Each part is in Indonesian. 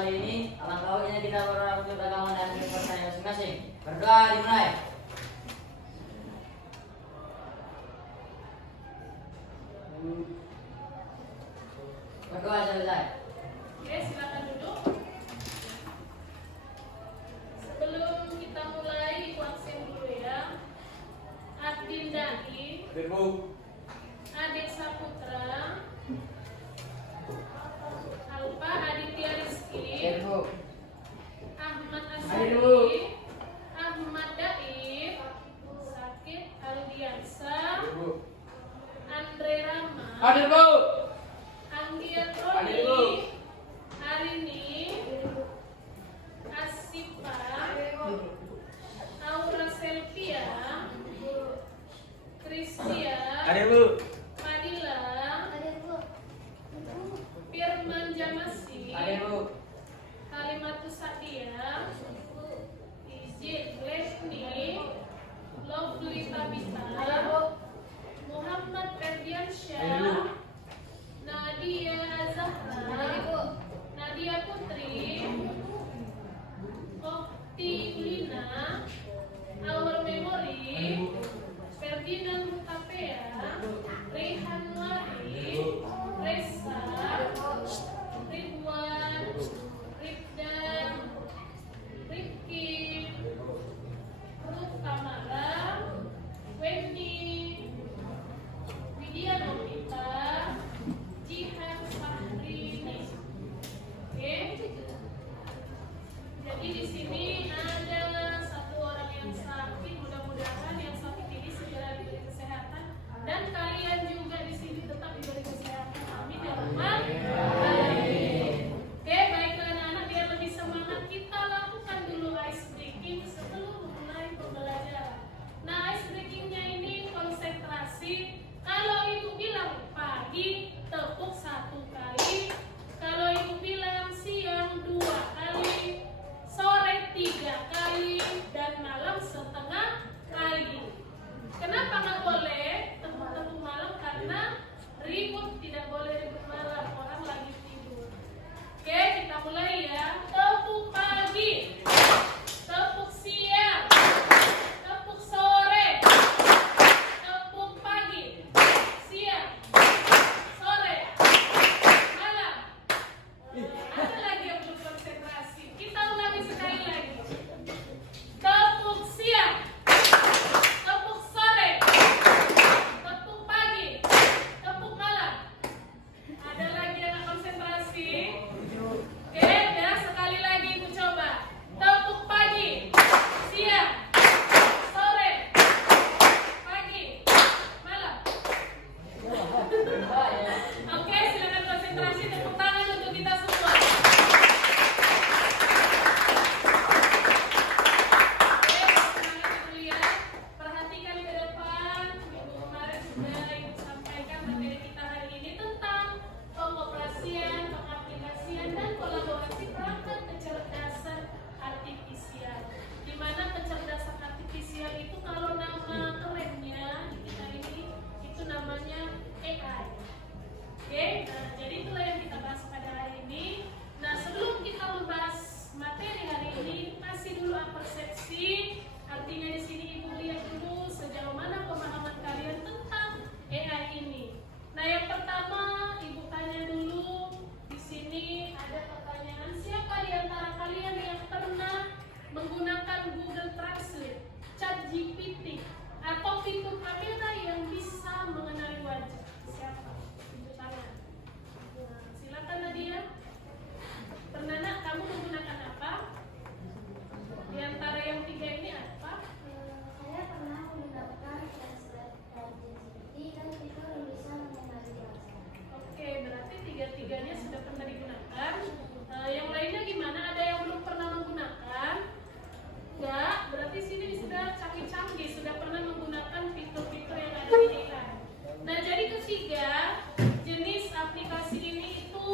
kali ini. Alangkah baiknya kita berdoa untuk agama dan kepercayaan masing-masing. Berdoa dimulai. Berdoa selesai. Oke, silakan duduk. Sebelum kita mulai, Ibu absen dulu ya. Adin Dai, Adik Saputra, Alfa Aditya Rizky, Ahmad Asyari, Ahmad Daib, Sakit Aldiansa, Andre Rama, Anggia Roni, Arini, Asifa, Aura Selvia, Kristia, Fadila, Firman Jamasi, Kalimatus Sadia, Izzy Lesni, Lovely Tabita, Muhammad Ferdiansyah, Nadia Zahra, Nadia Putri, Okti Lina, Our Memory, Ferdinand Hutapea, Rehan Wari, Reza, Ridwan, Rifdan, Rifki, Ruth Kamara, Wendy, Widya Novita, Jihan Fahrini. Oke. Jadi di sini ada satu orang yang sakit, mudah-mudahan yang sakit ini segera diberi kesehatan dan kalian juga di sini tetap diberi kesehatan. Amin ya rabbal alamin. Oke, baiklah anak-anak, biar lebih semangat kita lakukan dulu ice breaking sebelum memulai pembelajaran. Nah, ice breakingnya ini konsentrasi. Kalau ibu bilang pagi, tepuk 1 kali. Kalau ibu bilang siang 2 kali, sore 3 kali, dan malam setengah kali. Kenapa nggak boleh tepuk-tepuk malam? Karena ribut, tidak boleh ribut malam, orang lagi tidur. Oke, kita mulai ya. Tepuk pagi, tepuk siang, tepuk sore, tepuk pagi, siang, sore, malam. Ada lagi yang belum konsentrasi. Kita ulangi sekali lagi. Tepuk siang, tepuk sore, tepuk pagi, tepuk malam. Ada lagi yang nggak konsentrasi? Oke, ya sekali lagi ibu coba. Tepuk pagi, siang, sore, pagi, malam. Oke, silakan konsentrasi. Tepuk tangan untuk kita semua. Oke, semangat dulu ya. Perhatikan ke depan. Minggu kemarin sudah ibu sampaikan materi kita hari ini tentang pengoperasian, pengaplikasian, dan kolaborasi perangkat kecerdasan artifisial. Di mana kecerdasan artifisial itu kalau nama kerennya di kita ini itu namanya AI. Oke, nah jadi itulah yang kita bahas pada hari ini. Nah, sebelum kita membahas materi hari ini, kasih dulu persepsi. Artinya di sini ibu lihat dulu sejauh mana pemahaman kalian tentang AI ini. Nah, yang pertama ibu tanya dulu. Di sini ada pertanyaan, siapa di antara kalian yang pernah menggunakan Google Translate, ChatGPT, atau fitur kamera yang bisa mengenali wajah? Siapa? Tunjuk tangan. Nah, silakan Nadia. Pernah nak kamu menggunakan apa? Di antara yang 3 ini apa? Saya pernah menggunakan translate ChatGPT dan fitur yang bisa mengenali bahasa. Oke, berarti 3-tiganya sudah pernah digunakan. Yang lainnya gimana? Ada yang belum pernah menggunakan? Enggak, berarti sini sudah canggih-canggih, sudah pernah menggunakan fitur-fitur yang ada di AI. Nah, jadi ketiga, jenis aplikasi ini itu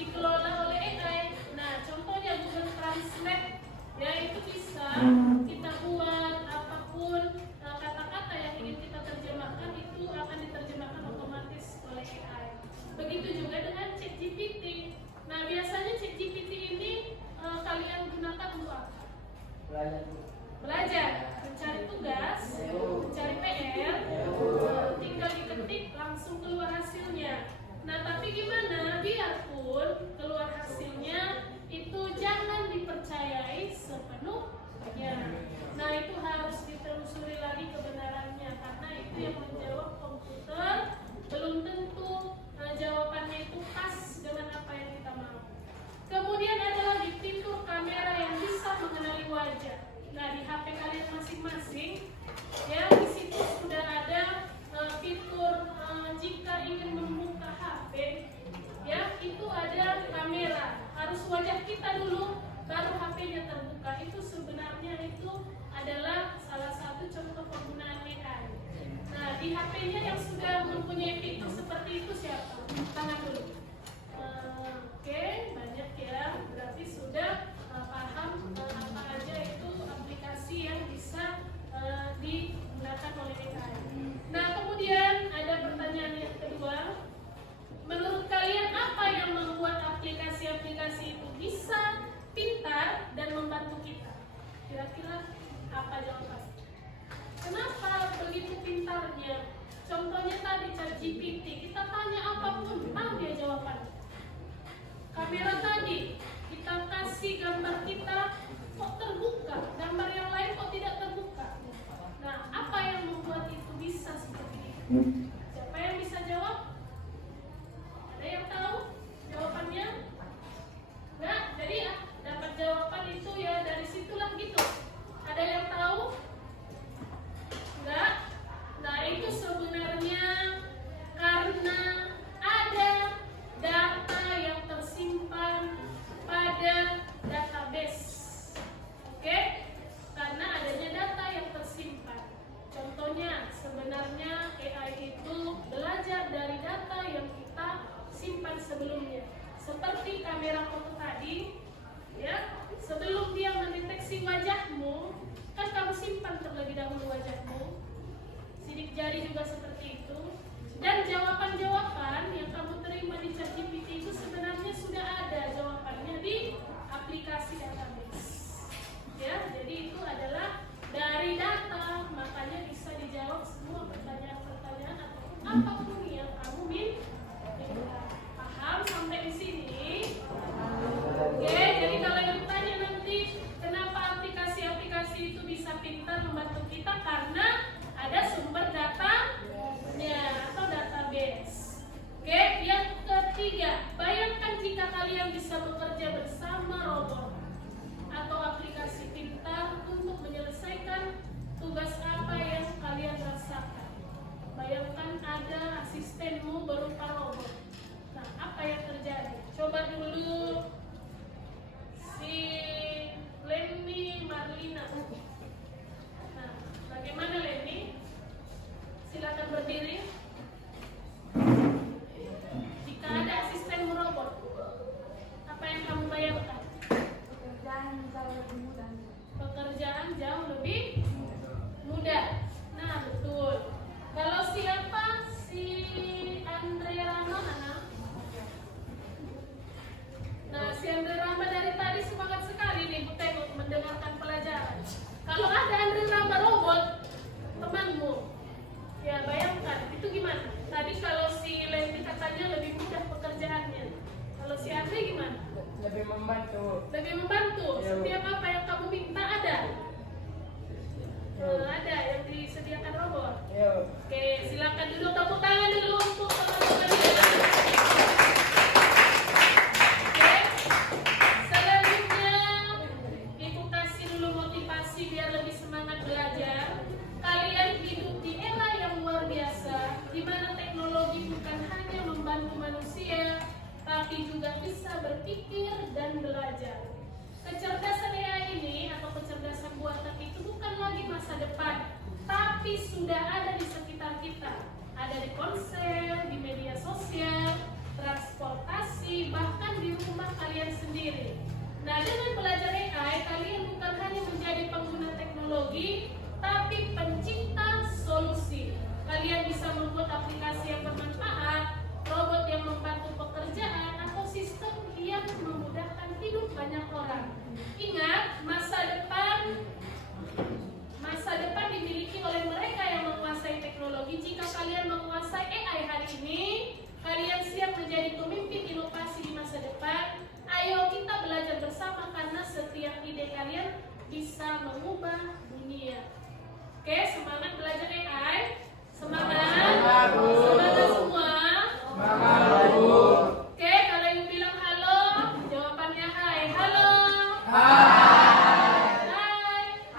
dikelola oleh AI. Nah, contohnya Google Translate, ya itu bisa kita buat apapun kata-kata yang ingin kita terjemahkan itu akan diterjemahkan otomatis oleh AI. Begitu juga dengan ChatGPT. Nah, biasanya ChatGPT ini Belajar, mencari tugas, mencari PR, tinggal diketik langsung keluar hasilnya. Nah, tapi gimana? Biarpun keluar hasilnya itu jangan dipercayai sepenuhnya. Nah, itu harus ditelusuri lagi kebenarannya, karena itu yang menjawab komputer belum tentu jawabannya itu pas dengan apa yang kita mau. Kemudian ada lagi fitur kamera yang bisa mengenali wajah. Nah, di HP kalian masing-masing, ya di situ sudah ada fitur jika ingin membuka HP, ya itu ada kamera. Harus wajah kita dulu, baru HP-nya terbuka. Itu sebenarnya itu adalah salah satu contoh penggunaan AI. Nah, di HP-nya yang sudah mempunyai fitur seperti itu siapa? Tangan dulu. Oke, banyak ya. Berarti sudah paham apa aja itu aplikasi yang bisa digunakan oleh AI. Nah, kemudian ada pertanyaan yang kedua. Menurut kalian apa yang membuat aplikasi-aplikasi itu bisa pintar dan membantu kita? Kira-kira apa jawabannya? Kenapa begitu pintarnya? Contohnya tadi ChatGPT, kita tanya apapun, tahu dia jawabannya. Kamera tadi, kita kasih gambar kita, kok terbuka, gambar yang lain kok tidak terbuka. Nah, apa yang membuat itu bisa seperti itu? Siapa yang bisa jawab? Ada yang tahu jawabannya? Nah, jadi dapat jawaban itu ya dari situlah gitu. Ada yang tahu? Enggak? Nah, itu sebenarnya karena ada data yang tersimpan pada database. Oke? Karena adanya data yang tersimpan. Contohnya, sebenarnya AI itu belajar dari data yang kita simpan sebelumnya. Seperti kamera foto tadi, ya, sebelum dia mendeteksi wajahmu, kan kamu simpan terlebih dahulu wajahmu. Sidik jari juga seperti itu. Dan jawaban-jawaban yang kamu terima di ChatGPT itu sebenarnya sudah ada jawabannya di aplikasi database. Ya, jadi itu adalah dari data, makanya bisa dijawab semua pertanyaan-pertanyaan ataupun apapun yang kamu minta. Paham sampai di sini? Oke, jadi kalau yang ditanya nanti kenapa aplikasi-aplikasi itu bisa pintar membantu kita, karena ada sumber datanya atau database. Oke, yang ketiga, bayangkan jika kalian bisa bekerja bersama robot atau aplikasi pintar untuk menyelesaikan tugas apa yang kalian rasakan. Bayangkan ada asistenmu berupa robot. Nah, apa yang terjadi? Coba dulu si Lenny Marlina. Nah, bagaimana Lenny? Silakan berdiri. Jika ada asistenmu robot, apa yang kamu bayangkan? Pekerjaan jauh lebih mudah. Nah, betul. Kalau siapa? Si Andre Rama mana? Nah, si Andre Rama dari tadi semangat sekali nih Bu Tengok mendengarkan pelajaran. Kalau ada Andre Rama robot, temanmu, ya bayangkan, itu gimana? Tadi kalau si Lenny katanya lebih mudah pekerjaannya. Kalau si Andre gimana? Lebih membantu. Lebih membantu. Setiap apa yang kamu minta ada. Ada yang disediakan robot. Oke, silakan dulu tepuk tangan dulu untuk teman-teman. Oke, selanjutnya Ibu kasih dulu motivasi biar lebih semangat belajar. Kalian hidup di era yang luar biasa, di mana teknologi bukan hanya membantu manusia, tapi juga bisa berpikir dan belajar. Kecerdasan AI ini atau kecerdasan buatan itu bukan lagi masa depan, tapi sudah ada di sekitar kita. Ada di ponsel, di media sosial, transportasi, bahkan di rumah kalian sendiri. Nah, dengan belajar AI, kalian bukan hanya menjadi pengguna teknologi, tapi pencipta solusi. Kalian bisa membuat aplikasi yang bermanfaat, robot yang membantu pekerjaan, atau sistem yang memudahkan hidup banyak orang. Ingat, masa depan jika kalian menguasai AI hari ini, kalian siap menjadi pemimpin inovasi di masa depan. Ayo kita belajar bersama karena setiap ide kalian bisa mengubah dunia. Oke, semangat belajar AI. Semangat. Semangat semua. Oke, kalau yang bilang halo, jawabannya hai. Halo. Hai.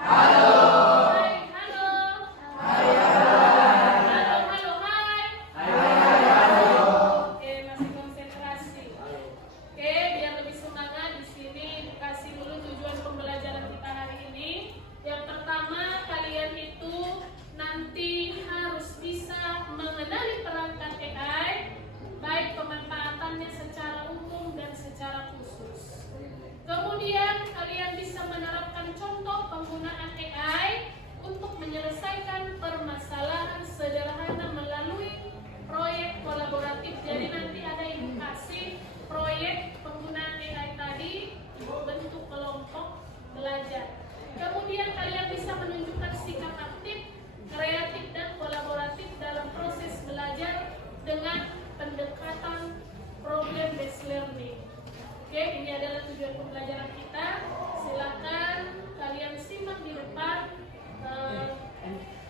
Halo. Hai. Halo. Halo. Hai. Oke, masih konsentrasi. Oke, biar lebih semangat di sini dikasih dulu tujuan pembelajaran kita hari ini. Yang pertama, kalian itu nanti harus bisa mengenali perangkat AI, baik pemanfaatannya secara umum dan secara khusus. Kemudian kalian bisa menerapkan contoh penggunaan AI untuk menyelesaikan permasalahan sederhana melalui proyek kolaboratif. Jadi nanti ada edukasi proyek penggunaan AI tadi bentuk kelompok belajar. Kemudian kalian bisa menunjukkan sikap aktif, kreatif dan kolaboratif dalam proses belajar dengan pendekatan problem based learning. Oke, ini adalah tujuan pembelajaran kita. Silakan kalian simak di depan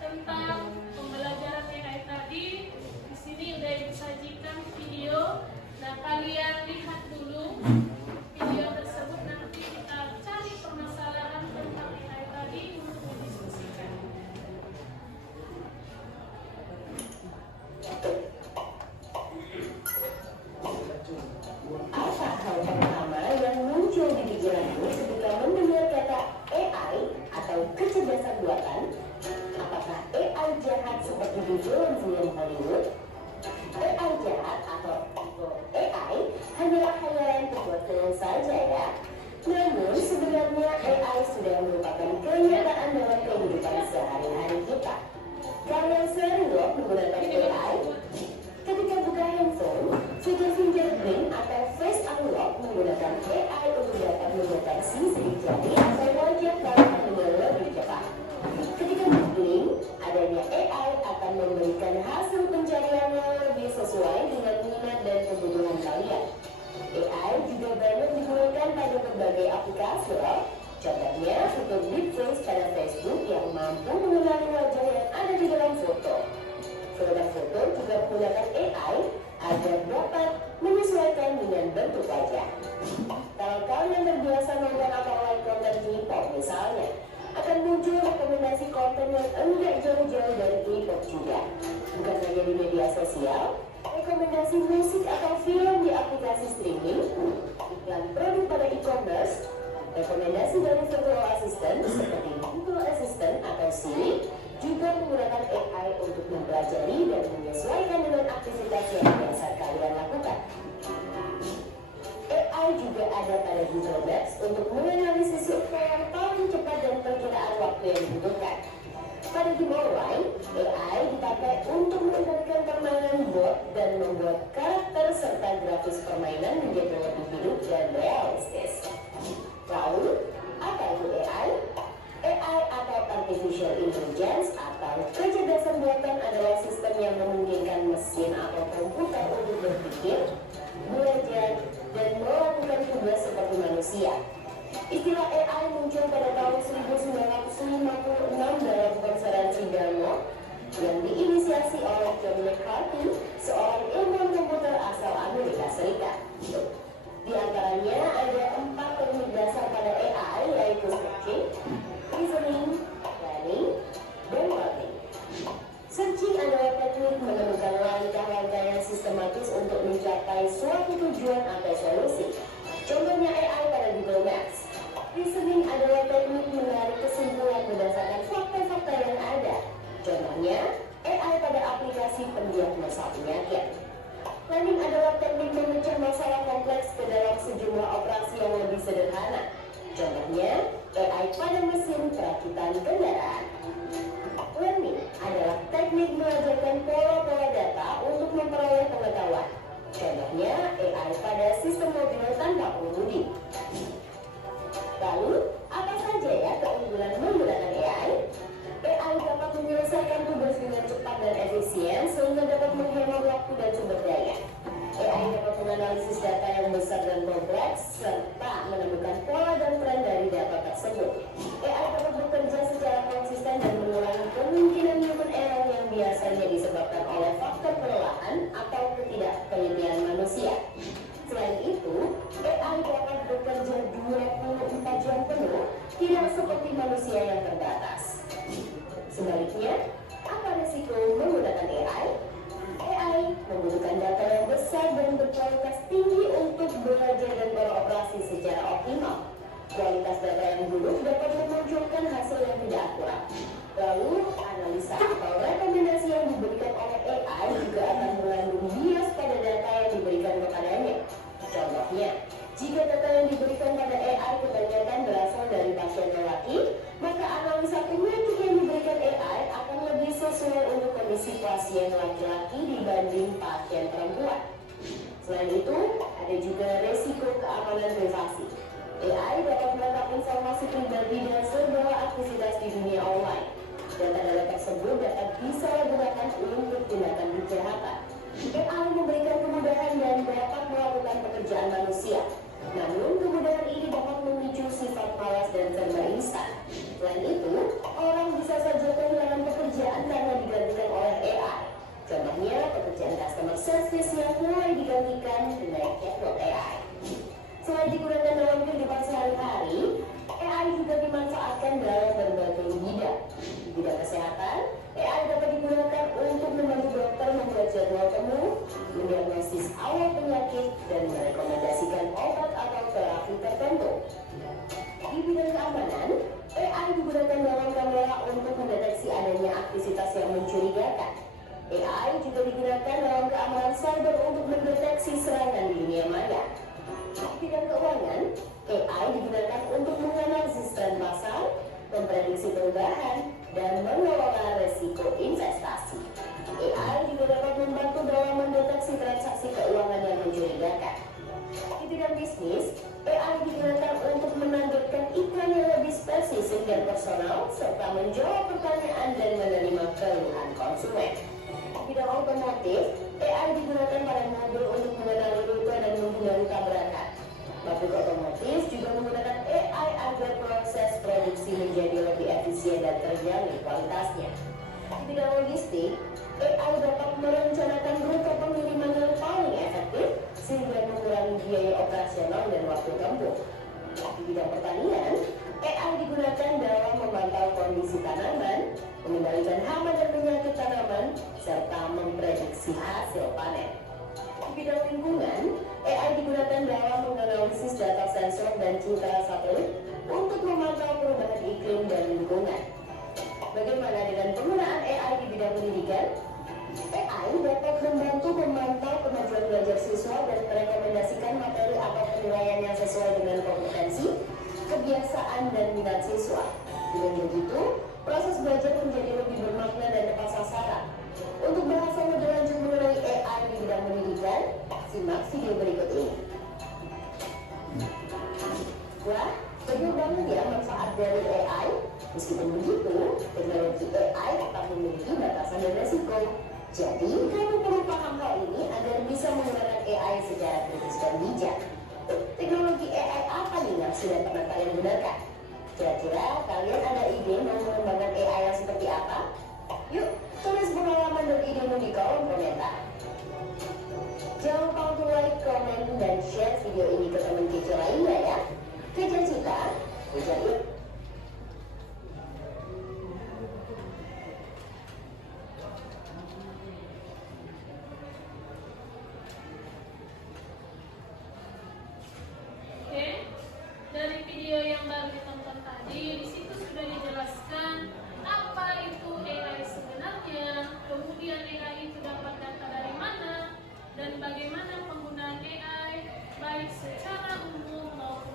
tentang pembelajaran AI tadi. Di sini udah disajikan video. Nah, kalian lihat dulu video tersebut, nanti kita cari permasalahan tentang AI tadi untuk didiskusikan. Apa hal pertama yang muncul di pikiranmu ketika mendengar kata AI atau kecerdasan buatan? Apakah AI jahat seperti di film-film Hollywood? AI jahat atau AI hanyalah khayalan pembuat film saja ya. Namun sebenarnya AI sudah merupakan kenyataan dalam kehidupan sehari-hari kita. Kalian sering loh menggunakan AI. Ketika buka handphone, fitur fingerprint atau face unlock menggunakan AI untuk dapat mendeteksi sidik jari atau wajah dalam hal lebih cepat. Ketika googling, adanya AI akan memberikan hasil pencarian yang lebih sesuai dengan minat dan kebutuhan kalian. AI juga banyak digunakan pada berbagai aplikasi loh. Contohnya fitur deepfake pada Facebook yang mampu mengenali wajah yang ada di dalam foto. Filter foto juga menggunakan AI agar dapat menyesuaikan dengan bentuk wajah. Kalau kalian terbiasa nonton atau like konten K-pop misalnya, akan muncul rekomendasi konten yang enggak jauh-jauh dari K-pop juga. Bukan hanya di media sosial, rekomendasi musik atau film di aplikasi streaming, iklan produk pada e-commerce, rekomendasi dari virtual assistant seperti Google Assistant atau Siri juga menggunakan AI untuk mempelajari dan menyesuaikan dengan aktivitas yang biasa kalian lakukan. AI juga ada pada Google Maps untuk menganalisis rute yang paling cepat dan perkiraan waktu yang dibutuhkan. Pada game online, AI dipakai untuk mengendalikan permainan bot dan membuat karakter serta grafis permainan menjadi lebih hidup dan realistis. Lalu, apa itu AI? AI atau Artificial Intelligence atau kecerdasan buatan adalah sistem yang memungkinkan mesin atau komputer untuk berpikir, belajar, dan melakukan tugas seperti manusia. Istilah AI muncul pada tahun 1956 dalam konferensi Dartmouth yang diinisiasi oleh John McCarthy, seorang ilmuwan komputer asal Amerika Serikat. Di antaranya ada 4 teknik dasar pada AI, yaitu searching, reasoning, planning, dan learning. Searching adalah teknik menemukan langkah-langkah yang sistematis untuk mencapai suatu tujuan atau solusi. Contohnya AI pada Google Maps. Reasoning adalah teknik menarik kesimpulan berdasarkan fakta-fakta yang ada. Contohnya AI pada aplikasi pendiagnosa penyakit. Planning adalah teknik memecah masalah kompleks ke dalam sejumlah operasi yang lebih sederhana. Contohnya AI pada mesin perakitan kendaraan. Learning adalah teknik mengajarkan pola-pola data untuk memperoleh pengetahuan. Contohnya AI pada sistem mobil tanpa pengemudi. Lalu, apa saja ya keunggulan menggunakan AI? AI dapat menyelesaikan tugas dengan cepat dan efisien mengevaluasi secara optimal. Kualitas data yang buruk dapat memunculkan hasil yang tidak akurat. Lalu, analisa atau rekomendasi yang diberikan oleh AI juga akan mengandung bias pada data yang diberikan kepadanya. Contohnya, jika data yang diberikan pada AI kebanyakan berasal dari pasien lelaki, maka analisa penyakit yang diberikan AI akan lebih sesuai untuk kondisi pasien laki-laki dibanding pasien perempuan. Selain itu, ada juga resiko keamanan privasi. AI dapat menangkap informasi pribadi dan segala aktivitas di dunia online. Data-data tersebut dapat disalahgunakan untuk tindakan kejahatan. AI memberikan kemudahan dan dapat melakukan pekerjaan manusia. Namun, kemudahan ini dapat memicu sifat malas dan serba instan. Selain itu, orang bisa saja kehilangan pekerjaan karena digantikan oleh AI. Contohnya, pekerjaan customer service yang mulai digantikan dengan chatbot AI. Selain digunakan dalam kehidupan sehari-hari, AI juga dimanfaatkan dalam berbagai bidang. Di bidang kesehatan, AI dapat digunakan untuk membantu dokter membuat jadwal temu, mendiagnosis awal penyakit, dan merekomendasikan obat atau terapi tertentu. Di bidang keamanan, AI digunakan dalam kamera untuk mendeteksi adanya aktivitas yang mencurigakan. AI juga digunakan dalam keamanan cyber untuk mendeteksi serangan di dunia maya. Di bidang keuangan, AI digunakan untuk menganalisis tren pasar, memprediksi perubahan, dan mengelola resiko investasi. AI juga dapat membantu dalam mendeteksi transaksi keuangan yang mencurigakan. Di bidang bisnis, AI digunakan untuk menerbitkan iklan yang lebih spesifik dan personal, serta menjawab pertanyaan dan menerima keluhan konsumen. Di bidang otomotif, AI digunakan pada mobil untuk mengenali rute dan menghindari tabrakan. Pabrik otomotif juga menggunakan AI agar proses produksi menjadi lebih efisien dan terjamin kualitasnya. Di bidang logistik, AI dapat merencanakan rute pengiriman yang paling efektif sehingga mengurangi biaya operasional dan waktu tempuh. Di bidang pertanian, AI digunakan dalam memantau kondisi tanaman, mengendalikan hama dan penyakit tanaman, serta memprediksi hasil panen. Di bidang lingkungan, AI digunakan dalam menganalisis data sensor dan citra satelit untuk memantau perubahan iklim dan lingkungan. Bagaimana dengan penggunaan AI di bidang pendidikan? AI dapat membantu memantau kemajuan belajar siswa dan merekomendasikan materi atau penilaian yang sesuai dengan kompetensi, kebiasaan, dan minat siswa. Dengan begitu, proses belajar menjadi lebih bermakna dan tepat sasaran. Untuk bahasan lebih lanjut mengenai AI di bidang pendidikan, simak video berikut ini. Wah, banyak banget ya manfaat dari AI. Meskipun begitu, teknologi AI tetap memiliki batasan dan resiko. Jadi, kamu perlu paham hal ini agar bisa menggunakan AI secara kritis dan bijak. Teknologi AI apa nih yang sudah pernah kalian gunakan? Kira-kira kalian ada ide mau mengembangkan AI yang seperti apa? Yuk, tulis pengalaman dan idemu di kolom komentar. Jangan lupa untuk like, komen, dan share video ini ke teman kecil lainnya ya. Kejar cita, kejar yuk. Oke, dari video yang baru ditonton tadi, di situ sudah dijelaskan apa itu AI sebenarnya, kemudian AI itu dapat data dari mana, dan bagaimana penggunaan AI baik secara umum maupun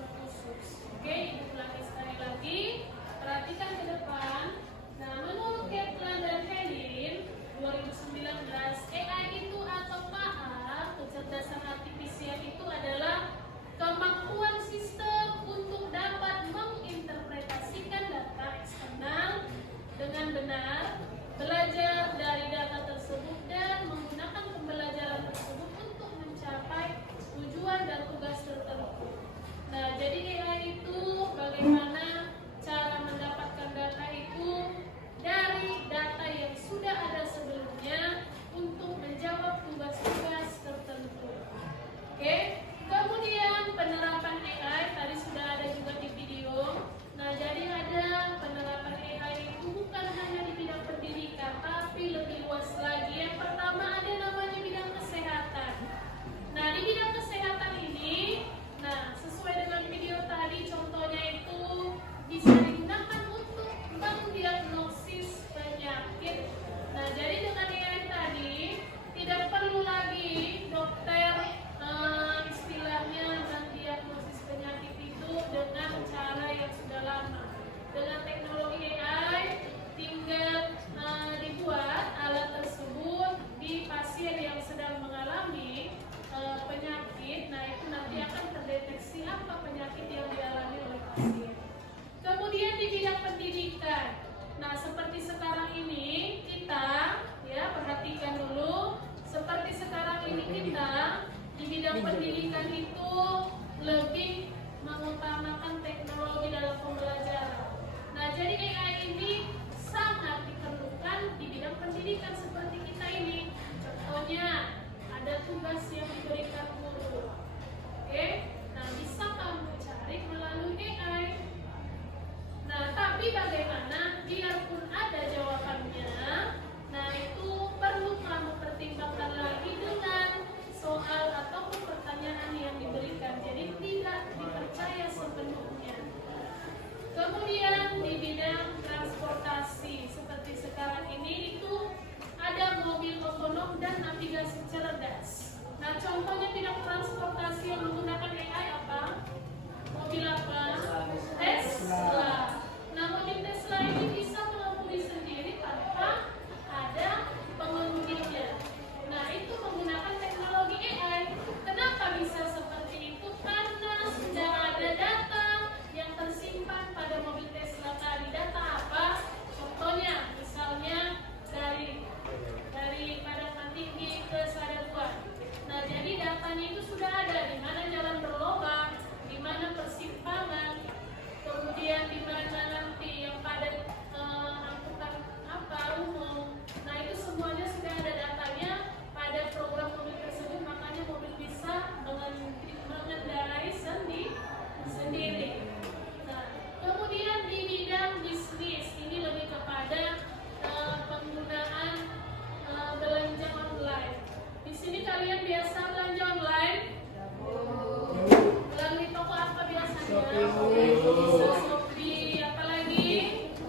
bisa Shopee, apalagi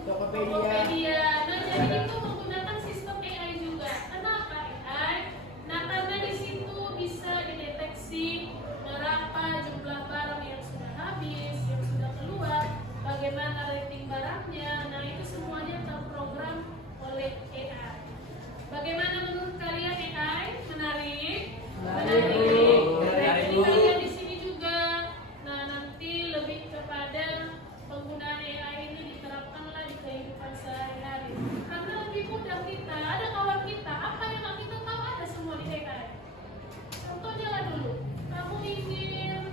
Tokopedia. Nah, jadi itu menggunakan sistem AI juga. Kenapa AI? Nah, karena di situ bisa dideteksi berapa jumlah barang yang sudah habis, yang sudah keluar, bagaimana rating barangnya. Nah, itu semuanya terprogram oleh AI. Bagaimana menurut kalian AI? Menarik? Menarik. Jadi kalian di sini juga. Nah, nanti lebih kepada penggunaan AI ini diterapkanlah di kehidupan sehari-hari. Karena lebih mudah kita. Ada kawan kita, apa yang nggak kita tahu ada semua di AI. Contohnya lah dulu, kamu ingin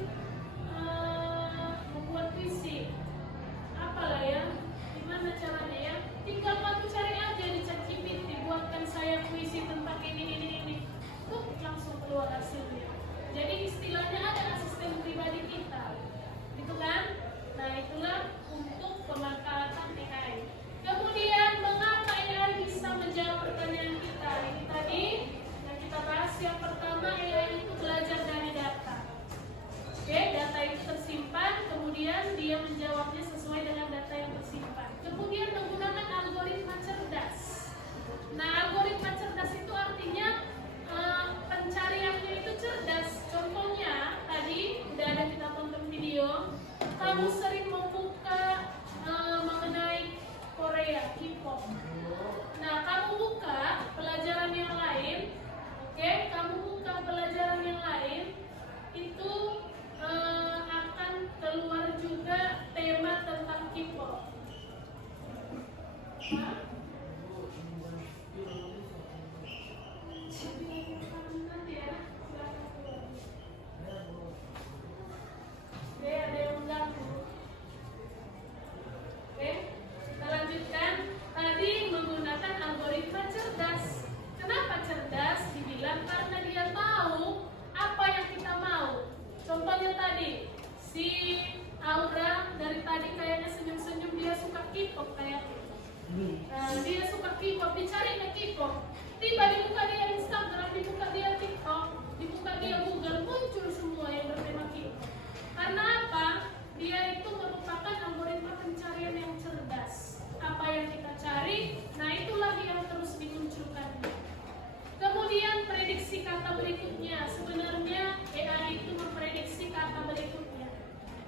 membuat puisi, apalah ya, gimana caranya ya? Tinggal kamu cari aja di ChatGPT, buatkan saya puisi tentang ini. Tuh langsung keluar hasilnya. Jadi istilahnya ada asisten pribadi kita, gitu kan? Nah, itulah untuk pemanfaatan AI. Kemudian mengapa AI bisa menjawab pertanyaan kita? Ini tadi yang kita bahas. Yang pertama, AI itu belajar dari data. Oke, data itu tersimpan, kemudian dia menjawabnya sesuai dengan data yang tersimpan. Kemudian menggunakan algoritma cerdas. Nah, algoritma cerdas itu artinya pencariannya itu cerdas. Contohnya tadi udah ada kita tonton video. Kamu sering membuka mengenai Korea, K-pop. Nah, kamu buka pelajaran yang lain, oke? Kamu buka pelajaran yang lain, itu akan keluar juga tema tentang K-pop. Nanti ya, silakan keluar. Oke, ada yang mengganggu. Oke, kita lanjutkan. Tadi menggunakan algoritma cerdas. Kenapa cerdas? Dibilang karena dia tahu apa yang kita mau. Contohnya tadi, si Aura dari tadi kayaknya senyum-senyum, dia suka K-pop kayaknya. Dia suka K-pop, dicari ke K-pop. Tiba dibuka dia Instagram, dibuka dia TikTok, dibuka dia Google, muncul semua yang bertema K-pop. Karena apa? Dia itu merupakan algoritma pencarian yang cerdas. Apa yang kita cari, nah itulah yang terus dimunculkan. Kemudian prediksi kata berikutnya. Sebenarnya AI itu memprediksi kata berikutnya.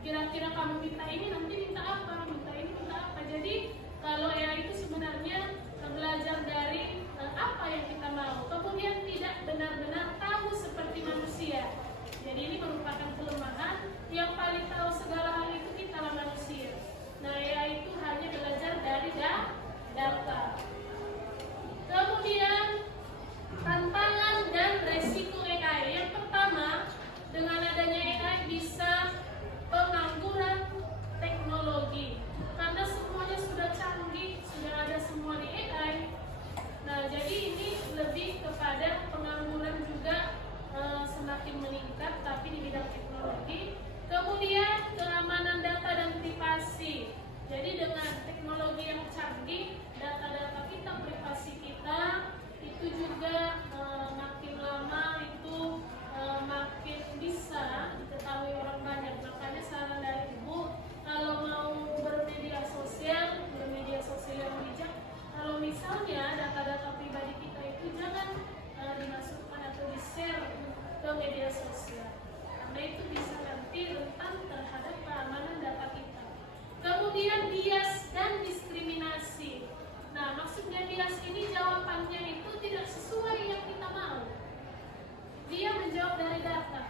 Kira-kira kamu minta ini, nanti minta apa? Minta ini, minta apa? Jadi kalau AI itu sebenarnya belajar dari apa yang kita mau. Kemudian tidak benar-benar tahu seperti manusia. Jadi ini merupakan kelemahan. Yang paling tahu segala hal itu kita manusia. Nah, AI itu hanya belajar dari data. Kemudian tantangan dan resiko AI. Yang pertama, dengan adanya AI bisa pengangguran teknologi. Karena semuanya sudah canggih, sudah ada semua di AI. Nah, jadi ini lebih kepada pengangguran juga semakin meningkat, tapi di bidang teknologi. Kemudian keamanan data dan privasi. Jadi dengan teknologi yang canggih, data-data kita, privasi kita itu juga makin lama itu makin bisa diketahui orang banyak. Makanya saran dari Ibu, kalau mau bermedia sosial yang bijak. Kalau misalnya data-data pribadi kita itu jangan dimasukkan atau di-share ke media sosial, karena itu bisa nanti rentan terhadap keamanan data kita. Kemudian bias dan diskriminasi. Nah, maksudnya bias ini jawabannya itu tidak sesuai yang kita mau. Dia menjawab dari data.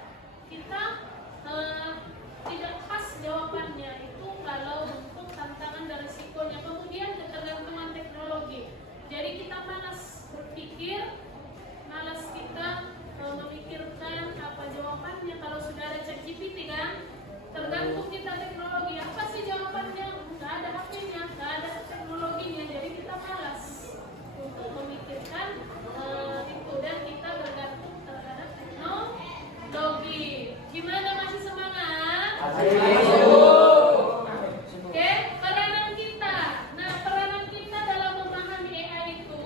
Kita tidak pas jawabannya itu kalau bentuk tantangan dan risikonya. Kemudian ketergantungan teknologi. Jadi kita malas berpikir, malas kita memikirkan apa jawabannya. Kalau sudah ada ChatGPT kan, tergantung kita teknologi. Apa sih jawabannya? Nggak ada HP-nya, nggak ada teknologinya. Jadi kita malas untuk memikirkan itu, dan kita bergantung terhadap teknologi. Gimana, masih semangat? Oke, peranan kita. Nah, peranan kita dalam memahami AI itu,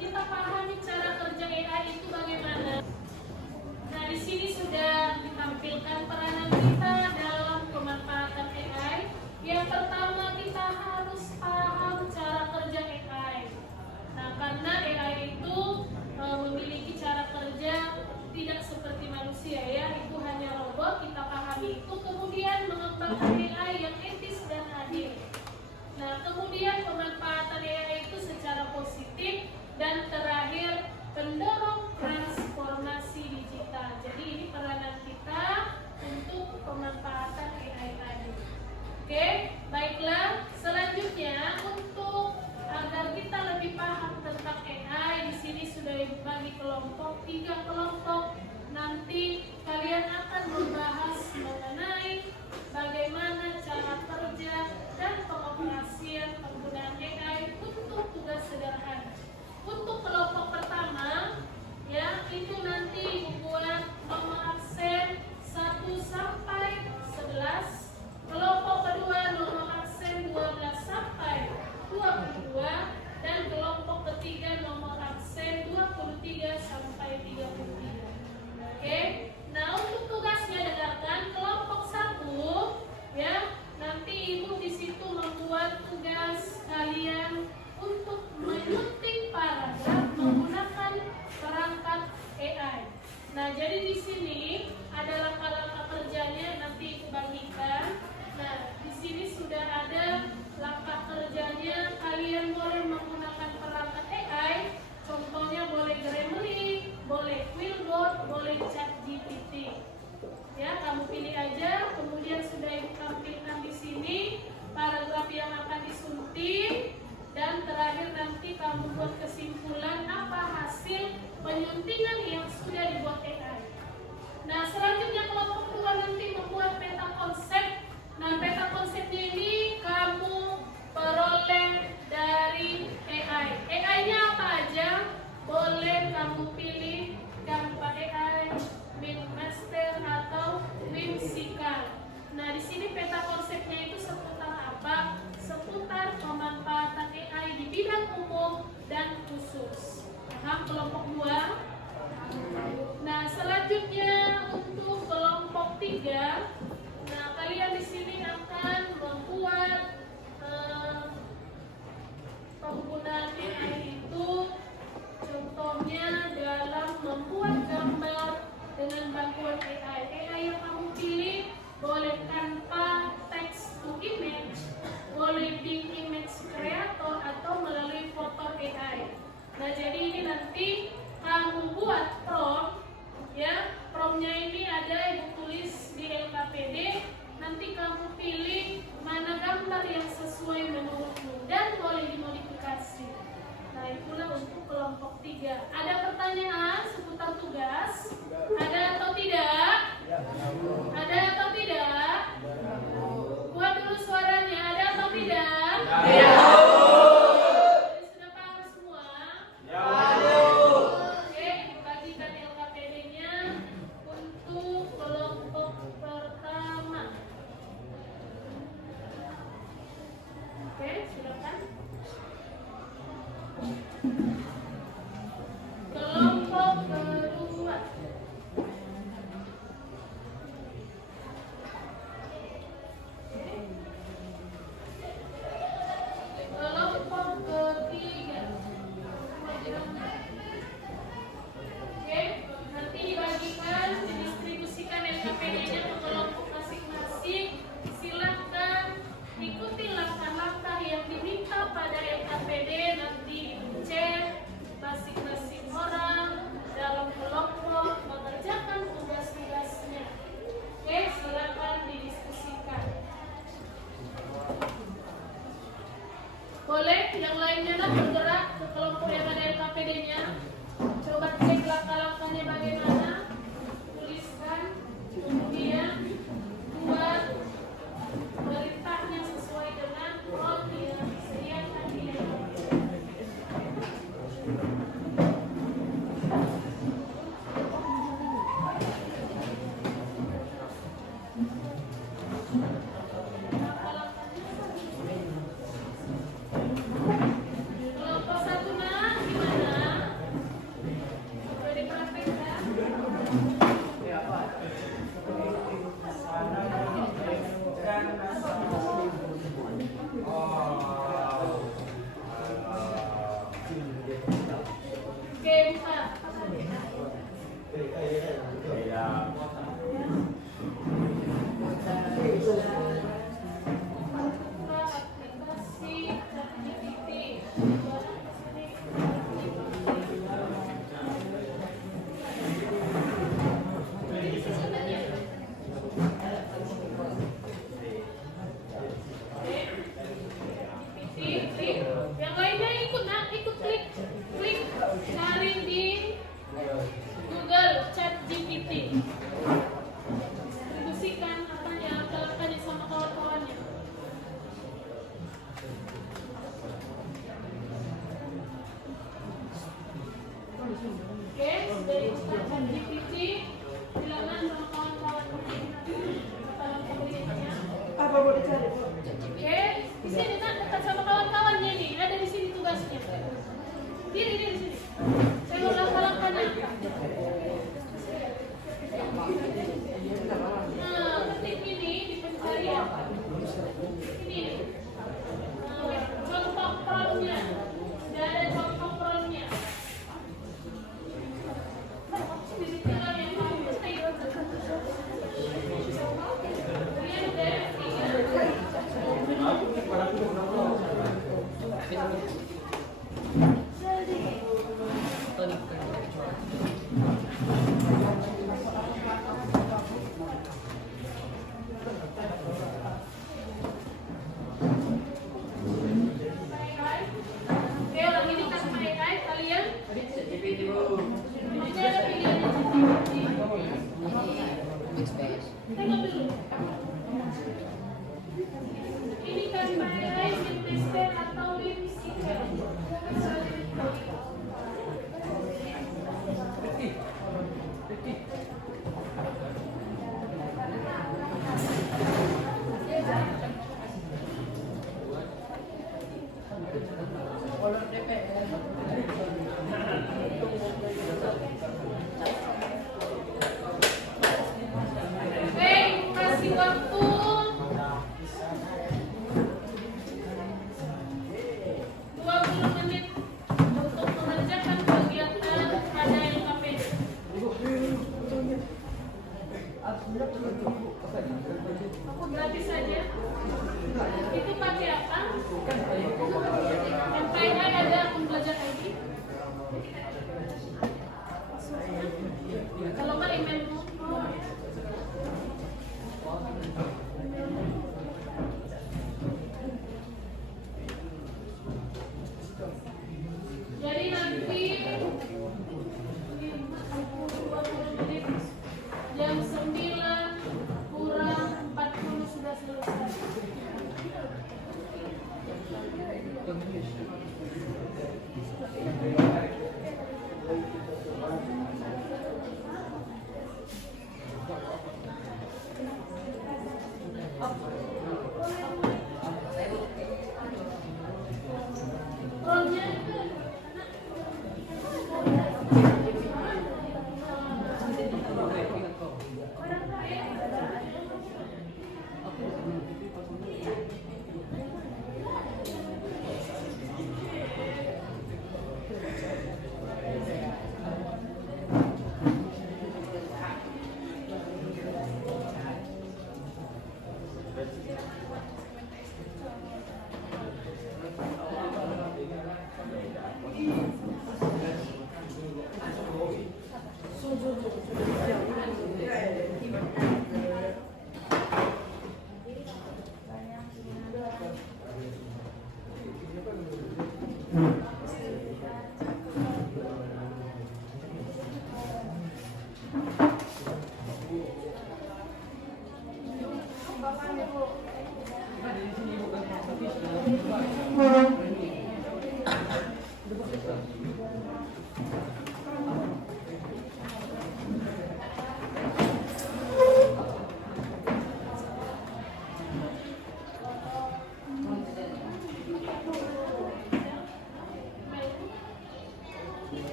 kita pahami cara kerja AI itu bagaimana. Nah, di sini sudah ditampilkan peranan kita dalam pemanfaatan kalian untuk menyunting paragraf menggunakan perangkat AI. Nah, jadi di sini ada langkah-langkah kerjanya, nanti bagikan. Nah, di sini sudah ada langkah kerjanya. Kalian boleh menggunakan perangkat AI. Contohnya boleh Grammarly, boleh Quillbot, boleh ChatGPT. Ya, kamu pilih aja. Kemudian sudah ibu tampilkan di sini paragraf yang akan disunting, dan terakhir nanti kamu buat kesimpulan apa hasil penyuntingan yang sudah dibuat AI. Nah, selanjutnya kelompok 2 nanti membuat peta konsep. Nah, peta konsepnya ini kamu peroleh dari AI. AI-nya apa aja? Boleh kamu pilih Canva AI, MindMaster atau Whimsical. Nah, di sini peta konsepnya itu seputar apa? Seputar pemanfaatan AI di bidang umum dan khusus. Paham kelompok 2? Nah, selanjutnya untuk kelompok 3, nah kalian di sini akan membuat penggunaan AI itu, contohnya dalam membuat gambar dengan bantuan AI. AI yang kamu pilih boleh Canva text to image, boleh Bing Image Creator, atau melalui Photo AI. Nah, jadi ini nanti kamu buat prompt, ya. Promptnya ini ada ibu tulis di LKPD. Nanti kamu pilih mana gambar yang sesuai menurutmu dan boleh dimodifikasi. Nah, itulah untuk kelompok 3. Ada pertanyaan seputar tugas? Ada atau tidak? Ada atau tidak? Buat dulu suaranya. Ada atau tidak? Sudah paham semua? Oke, bagikan LKPD-nya untuk kelompok pertama. Oke, silakan. Kelompok kedua. Kelompok ketiga. Oke, nanti dibagikan, didistribusikan LKPD-nya ke kelompok masing-masing. Silakan ikuti langkah-langkah yang diminta pada LKPD, nanti cek masing-masing orang dalam kelompok mengerjakan tugas-tugasnya. Oke, silakan didiskusikan. Boleh yang lainnya lah bergerak ke kelompok yang ada LKPD-nya. Coba cek langkah-langkahnya bagaimana. Tuliskan, kemudian buat perintahnya sesuai dengan prompt yang disediakan di LKPD. Kelompok 1 nah, gimana? Sudah dipraktekkan? Oke, buka. Aplikasi ChatGPT. Yang lainnya ikut klik cari di Google ChatGPT. Distribusikan langkah-langkahnya sama kawan-kawannya. Oke, sudah dibuka ChatGPT. Silakan sama kawan-kawannya. Apa mau dicari? Oke, di sini nak dekat sama kawan-kawannya nih. Ada di sini tugasnya. Diri di sini. Saya mau langkah-langkahnya. Nah, ketik ini di pencarian. Ini. Contoh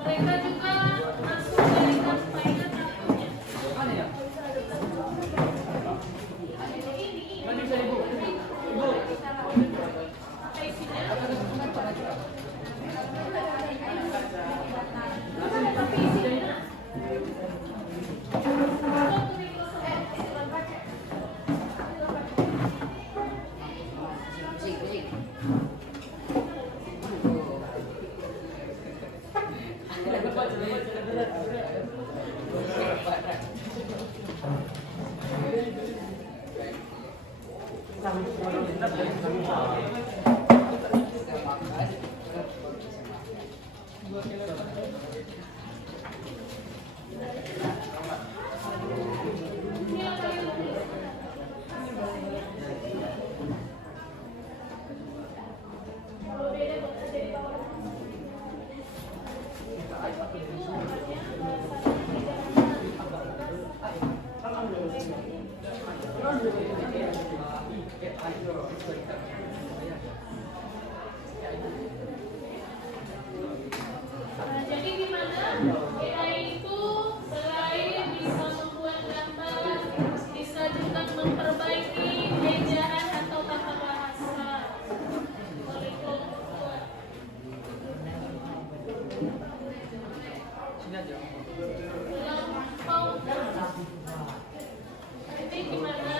Mereka juga masuk dari kampanye satunya. Apa isinya? Tapi isinya. Nah, jadi gimana? AI itu selain bisa membuat gambar, bisa juga memperbaiki ejaan atau tata bahasa. Jadi gimana?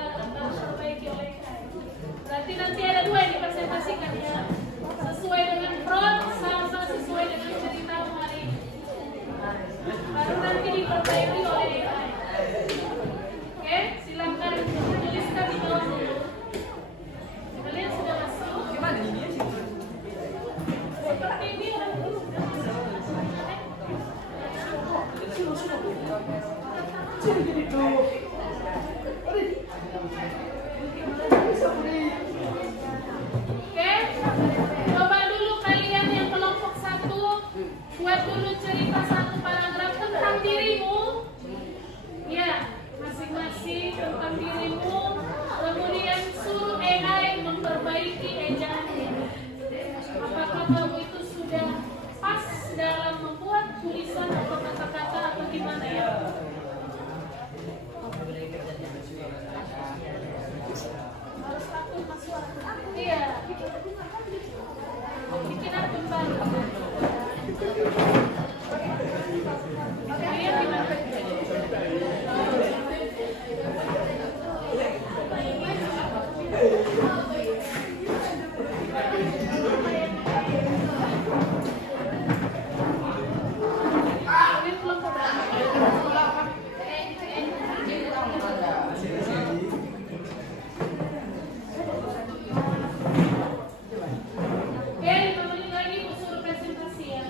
akan diperbaiki oleh AI. Berarti nanti ada dua yang dipresentasikan ya, sesuai dengan prompt sama sesuai dengan cerita hari ini. Baru nanti diperbaiki oleh AI. Oke, silakan tuliskan di bawah dulu. Kalian sudah masuk? Gimana ini? Seperti ini orang dulu. Oke, coba dulu kalian yang kelompok 1 buat dulu cerita 1 paragraf tentang dirimu. Ya, masing-masing tentang dirimu. Kemudian suruh AI memperbaiki ejaannya. Apakah kamu itu sudah pas dalam membuat tulisan atau kata-kata atau gimana ya? Harus takut masuk. Iya. Bikin akun baru. Kalian gimana? Kalian kelompok berapa? Oke, 5 menit lagi aku suruh presentasi ya.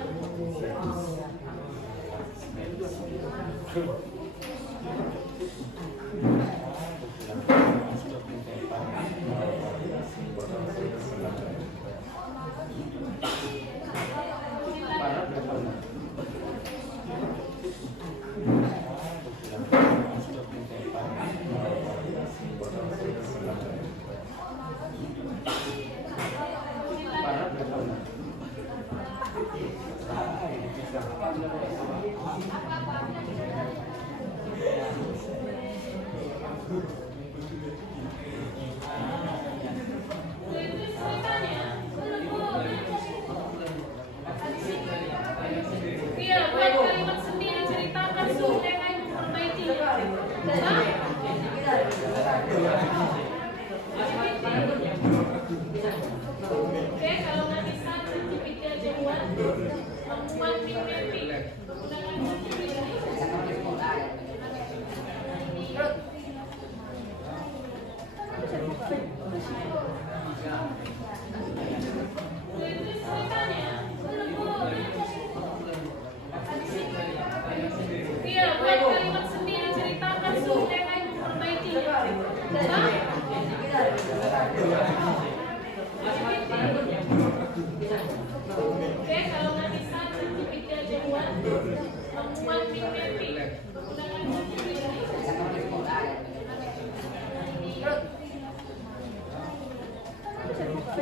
Iya, buat kalimat sendiri ceritakan suruh AI memperbaiki. Oke, kalau nggak bisa ChatGPT aja buat membuat mimpi. Menggunakan ChatGPT. Iya, buat kalimat sendiri ceritakan suruh AI memperbaiki. Oke, kalau nggak bisa ChatGPT aja buat membuat mimpi. Menggunakan ChatGPT.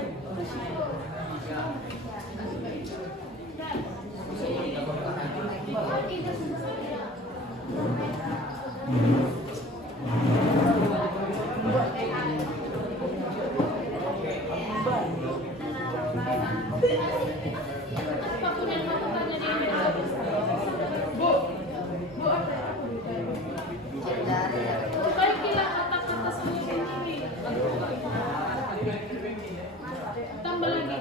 Apapun yang kamu tanya dia menjawab. Perbaikilah kata-kata sendiri. Tambah lagi.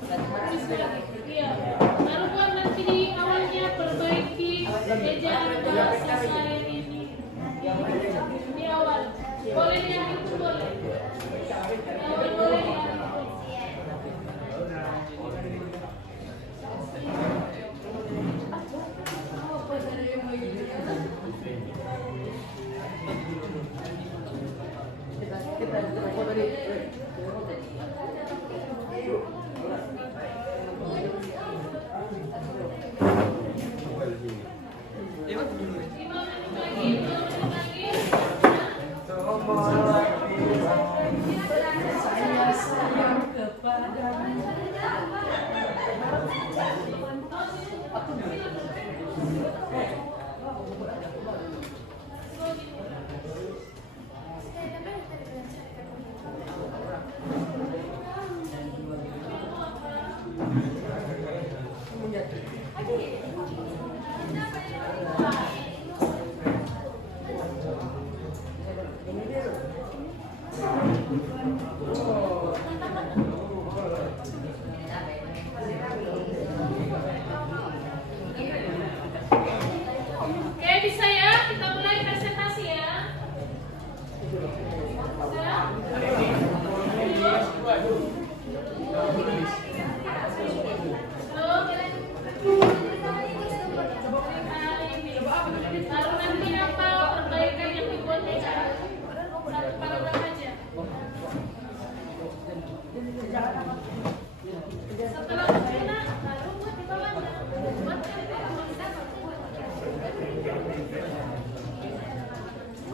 Saya datang ke sekolah. Iya. Baru buat nanti di awalnya perbaiki ejaan bahasa saya ini. Di awal. Boleh yang itu boleh. Di awal boleh yang itu. Lalu nanti apa perbaikan yang dibuat satu paragraf aja. Setelah sempurna, baru buat di bawahnya. Buat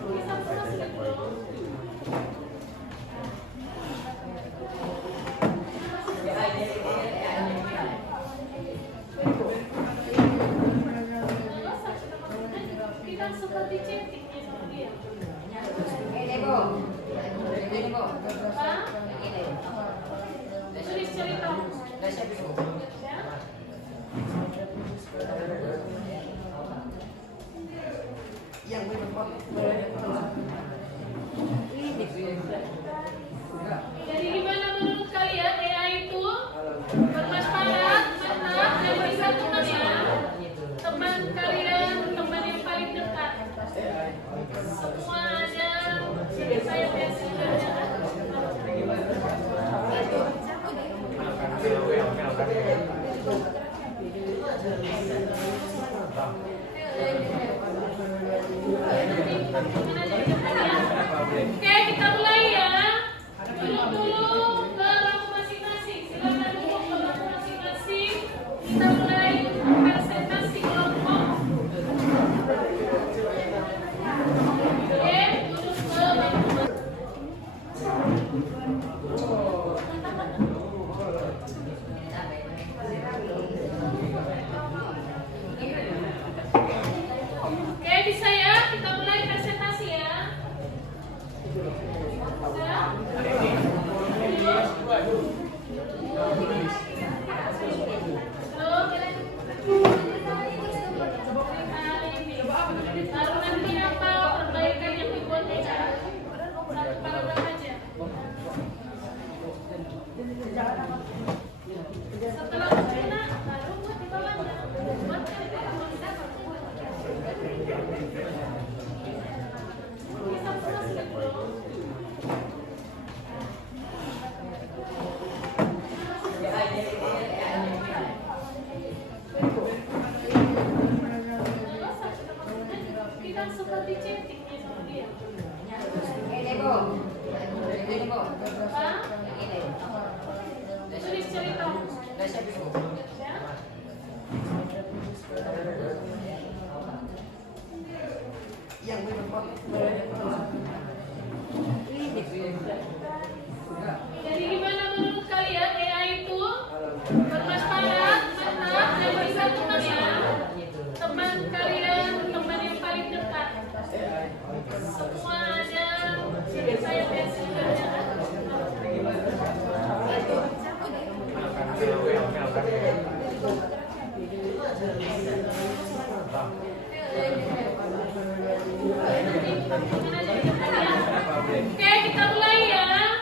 bisa pulas gitu. Tidak seperti cetiknya sama dia. Hah? Tulis cerita. Ya? Jadi gimana menurut kalian AI itu bermanfaat, mantap, dan bisa temannya teman kalian, teman yang paling dekat. Semua ada saya versi kerjaan. Oke, kita mulai ya. Duduk dulu ke bangku masing-masing. Silakan duduk ke bangku masing-masing. Kita mulai presentasi kelompok. Oke, duduk ke bangku. Oke, bisa ya? Kita mulai presentasi ya. Lalu nanti apa perbaikan yang dibuat satu paragraf aja. Setelah sempurna, baru buat di bawahnya. Buat bisa pulas gitu. Tidak seperti cetiknya sama dia. Hah? Tulis cerita. Ya? Jadi gimana menurut kalian AI itu bermanfaat, mantap, dan bisa temannya teman kalian, teman yang paling dekat. Semua ada saya versi kerjaan. Oke, kita mulai ya.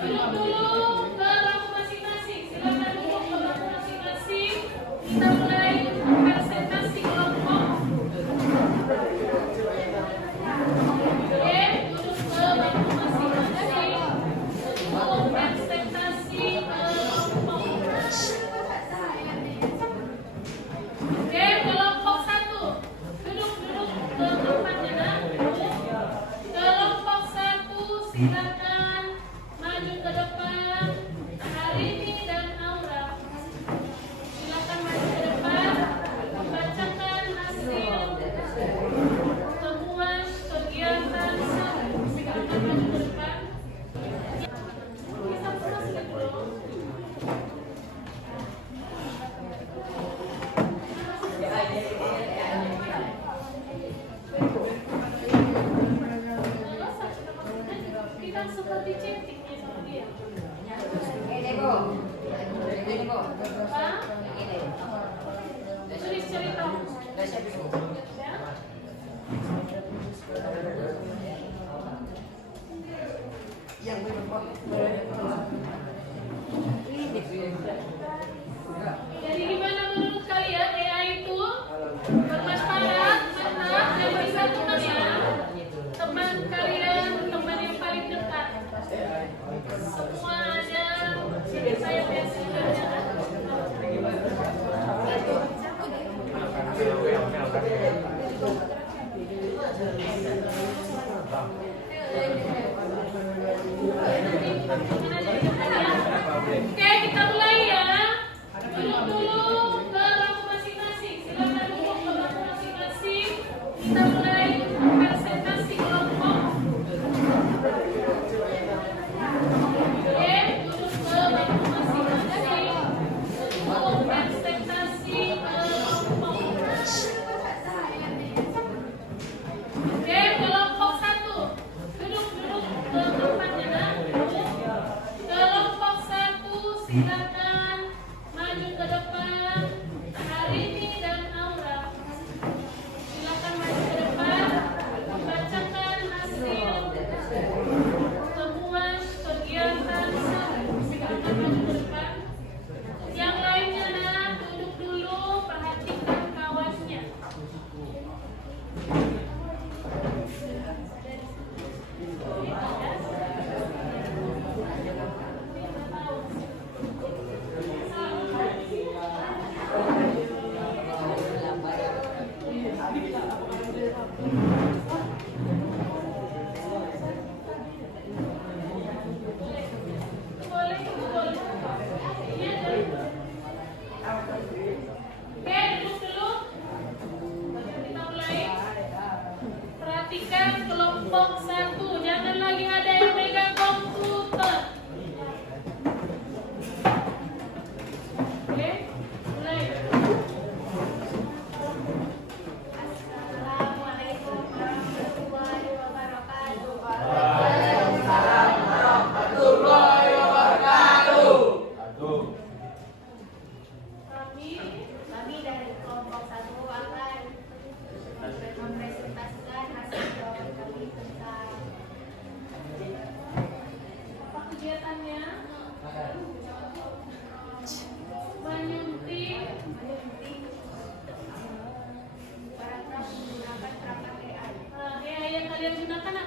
Duduk dulu ke bangku masing-masing. Silakan duduk ke bangku masing-masing. Kita mulai presentasi kelompok. Oke, duduk ke bangku masing-masing. Untuk presentasi kelompok. Oke, kelompok 1. Duduk ke tempatnya, nah. Kelompok 1 silakan maju ke depan. Harini dan Aura. Silakan maju ke depan. Membacakan hasil temuan kegiatan 1. Silakan maju ke depan. Bisa pulas gitu. Tidak seperti cetiknya sama dia. Hah? Tulis cerita. Ya? Jadi gimana menurut kalian AI itu bermanfaat, mantap, dan bisa temannya teman kalian, teman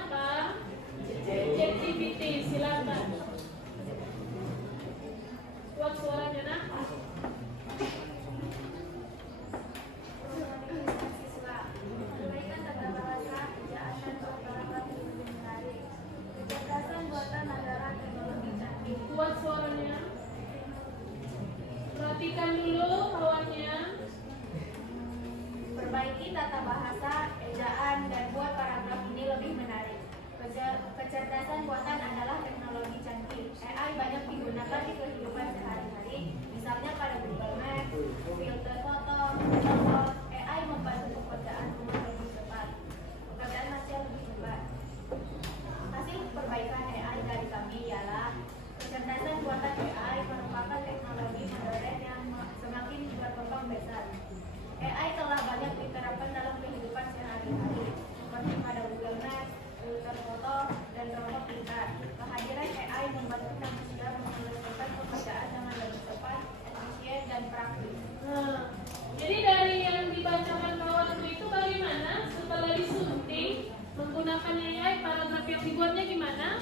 apa? ChatGPT, silakan. Buat suaranya nak. Siswa, perbaikan tata bahasa, ejaan dan kata-kata lebih menarik. Kecerdasan buatan adalah teknologi canggih. Buat suaranya. Perhatikan dulu kawannya. Perbaiki tata bahasa, ejaan, dan buat paragraf ini lebih menarik. Kecerdasan buatan adalah teknologi canggih. AI banyak digunakan di kehidupan sehari-hari, misalnya pada Google Maps, filter foto, telepon. AI membantu pekerjaan rumah lebih cepat. Pekerjaan hasil lebih cepat. Hasil perbaikan AI dari kami ialah kecerdasan buatan AI merupakan teknologi modern yang semakin berkembang pesat. AI telah banyak diterapkan dalam kehidupan sehari-hari, seperti pada Google Maps, filter foto, dan robot pintar. Kehadiran AI membantu manusia menyelesaikan pekerjaan dengan lebih cepat, efisien, dan praktis. Nah, jadi dari yang dibacakan kawanku itu bagaimana? Setelah disunting menggunakan AI, paragraf yang dibuatnya gimana?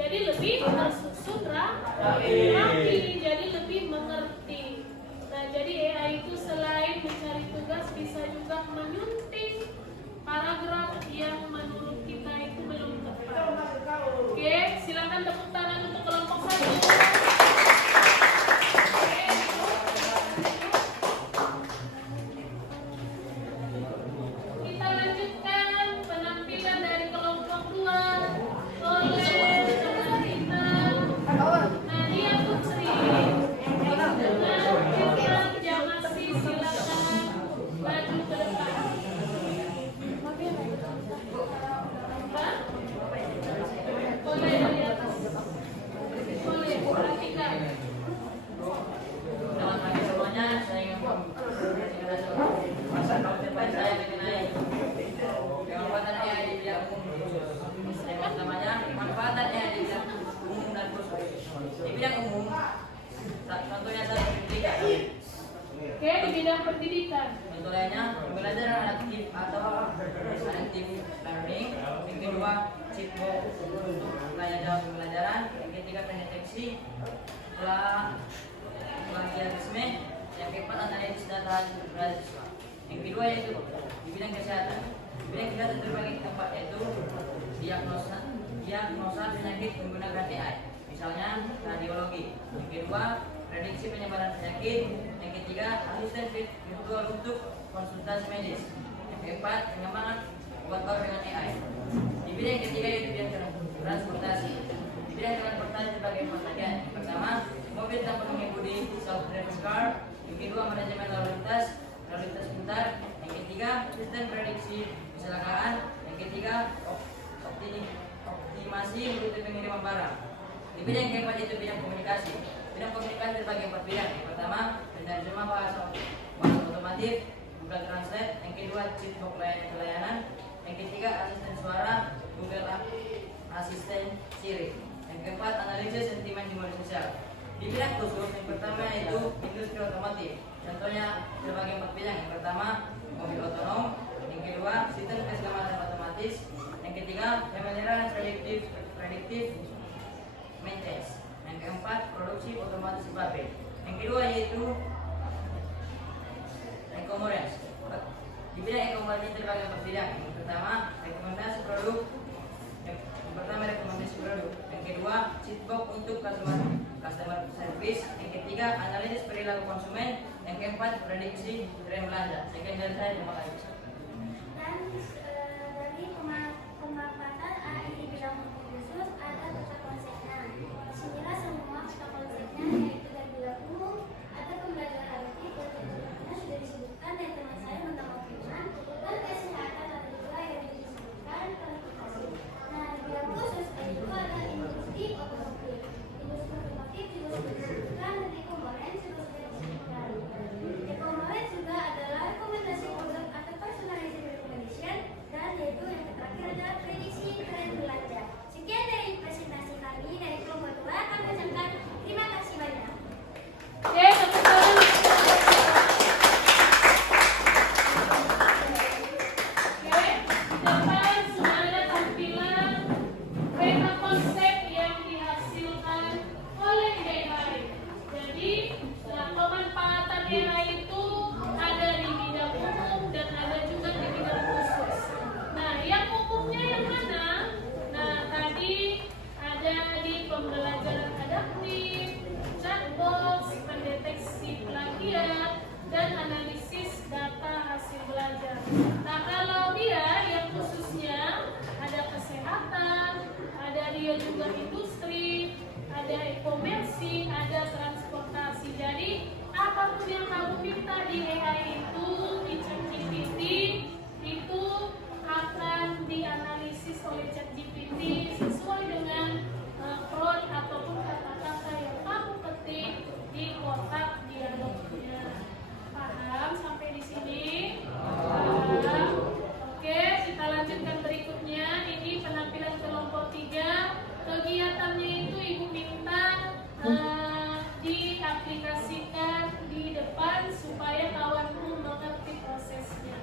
Jadi lebih tersusun rapi, jadi lebih mengerti. Nah, jadi AI itu selain mencari tugas bisa juga menyunting paragraf yang menurut kita itu belum tepat. Oke, silakan tepuk tangan untuk kelompok 1. Kita lanjutkan penampilan dari kelompok 2 oleh Rina, Nadia Putri, dengan Firman Jamasi. Silakan maju ke depan. Boleh dari atas. Boleh, perhatikan. Selamat pagi semuanya, saya ingin saya mengenai pemanfaatan AI di bidang umum. Yang pertamanya, pemanfaatan AI di bidang umum dan khusus. Di bidang umum, contohnya adalah pendidikan. Oke, di bidang pendidikan. Contohnya, pembelajaran adaptif atau adaptive learning. Yang kedua, chatbot untuk tanya jawab pembelajaran. Yang ketiga, pendeteksi plagiarisme. Yang keempat, analisis data mahasiswa. Yang kedua yaitu di bidang kesehatan. Di bidang kesehatan terbagi tempat yaitu diagnosa penyakit menggunakan AI. Misalnya radiologi. Yang kedua, prediksi penyebaran penyakit. Yang ketiga, asisten virtual untuk konsultasi medis. Yang keempat, pengembangan obat baru dengan AI. Di bidang ketiga yaitu bidang transportasi. Di bidang transportasi sebagai pengerjaan. Yang pertama, mobil tanpa mengemudi self-driving car. Yang kedua, manajemen lalu lintas pintar. Yang ketiga, sistem prediksi kecelakaan. Yang ketiga, optimasi rute pengiriman barang. Di bidang keempat itu bidang komunikasi. Bidang komunikasi terbagi 4 bidang. Yang pertama, penerjemah bahasa otomatis, Google Translate. Yang kedua, chatbot pelayanan. Yang ketiga, asisten suara, Google Assistant Siri. Yang keempat, analisis sentimen di media sosial. Di bidang khusus, yang pertama yaitu industri otomotif. Contohnya terbagi 4 bidang. Yang pertama, mobil otonom. Yang kedua, sistem keselamatan otomatis. Yang ketiga, pemeliharaan prediktif maintenance. Yang keempat, produksi otomatis pabrik. Yang kedua yaitu e-commerce. Di bidang e-commerce ini terbagi 4 bidang. Yang pertama, rekomendasi produk. Yang pertama, rekomendasi produk. Yang kedua, chatbot untuk customer service. Yang ketiga, analisis perilaku konsumen. Yang keempat, prediksi tren belanja. Sekian dari saya, terima kasih. Dan dari pemanfaatan AI di bidang khusus ada tata konsepnya. Disinilah semua tata konsepnya, yaitu dari bidang umum, ada pembelajaran adaptif dan tentunya sudah disebutkan dan teman saya menambah Firman, dan kesehatan ada juga yang disebutkan kualifikasi. Nah, di bidang khusus itu ada industri otomotif. Industri otomotif juga sudah disebutkan dan e-commerce juga sudah disebutkan. E-commerce juga adalah rekomendasi produk atau kemudian juga industri, ada e-commerce, ada transportasi. Jadi apapun yang kamu minta di AI itu, di ChatGPT itu akan dianalisis oleh ChatGPT sesuai dengan prompt ataupun kata-kata yang kamu ketik di kotak dialognya. Paham sampai di sini? Paham? Oke, kita lanjutkan berikutnya. Ini penampilan kelompok 3. Kegiatannya itu ibu minta diaplikasikan di depan supaya kawanmu mengerti prosesnya.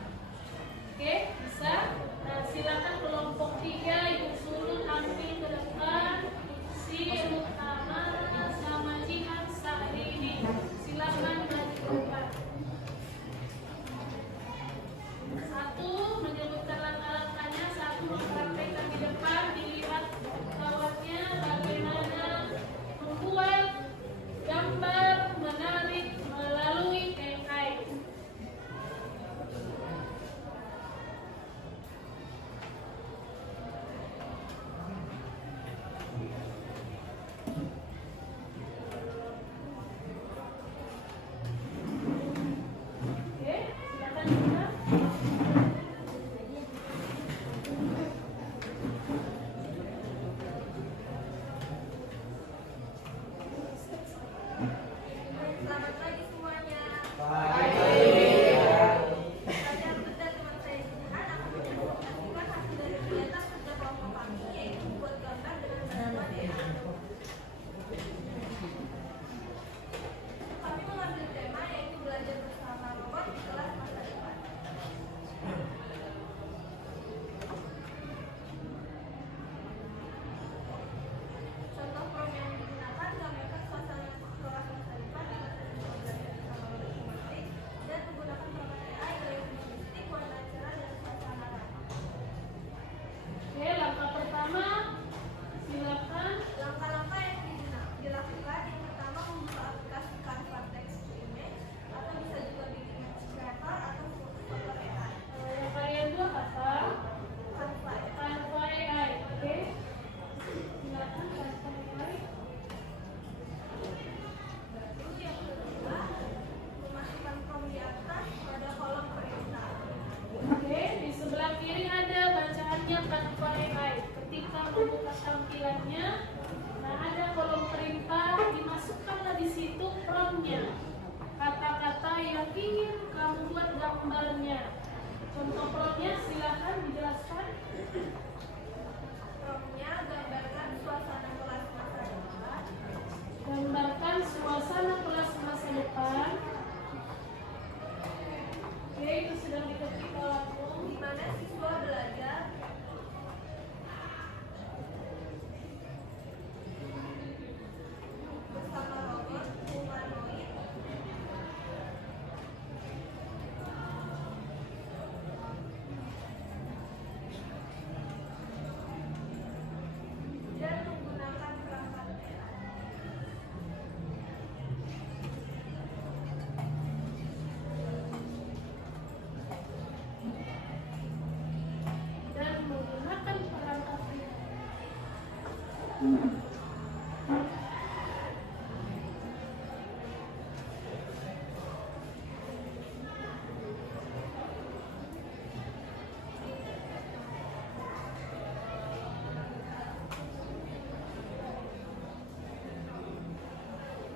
Oke, bisa? Nah, silakan kelompok 3 ibu suruh tampil ke depan. Si Utama sama Jihan Sahrini. Silakan maju ke depan. 1 menyebutkan langkah-langkahnya, 1 mempraktekkan di depan, dilihat kawannya bagaimana membuat gambar menarik melalui AI. Oke, silakan juga. Selamat pagi semuanya. Saya benar teman saya Jihan akan mempresentasikan hasil dari kegiatan kerja kelompok kami, yaitu membuat gambar dengan bantuan AI. Kami mengambil tema yaitu belajar bersama robot di kelas masa depan. Contoh prompt yang digunakan gambarkan suasana kelas masa depan dengan belajar bersama robot humanis dan menggunakan prompt AI gaya futuristik, warna cerah dan suasana ramah. Oke, langkah pertama silakan. Langkah-langkah yang dilakukan yang pertama membuka aplikasi Canva Text to Image atau bisa juga bikin image creator atau foto AI. Yang kalian dua apa? Canva. Canva AI. Oke. Silakan Canva AI. Lalu yang kedua, memasukkan prompt di atas pada kolom perintah. Oke, di sebelah kiri ada bacaannya Canva AI. Ketika membuka tampilannya, nah ada kolom perintah, dimasukkanlah di situ promptnya. Kata-kata yang ingin kamu buat gambarnya. Contoh promptnya silakan dijelaskan. Promptnya gambarkan suasana kelas masa depan. Gambarkan suasana kelas masa depan. Oke, itu sedang diketik kawanmu. Di mana siswa belajar bersama robot humanoid dan menggunakan perangkat AI. Dan menggunakan perangkat AI.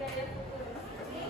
Gaya futuristik.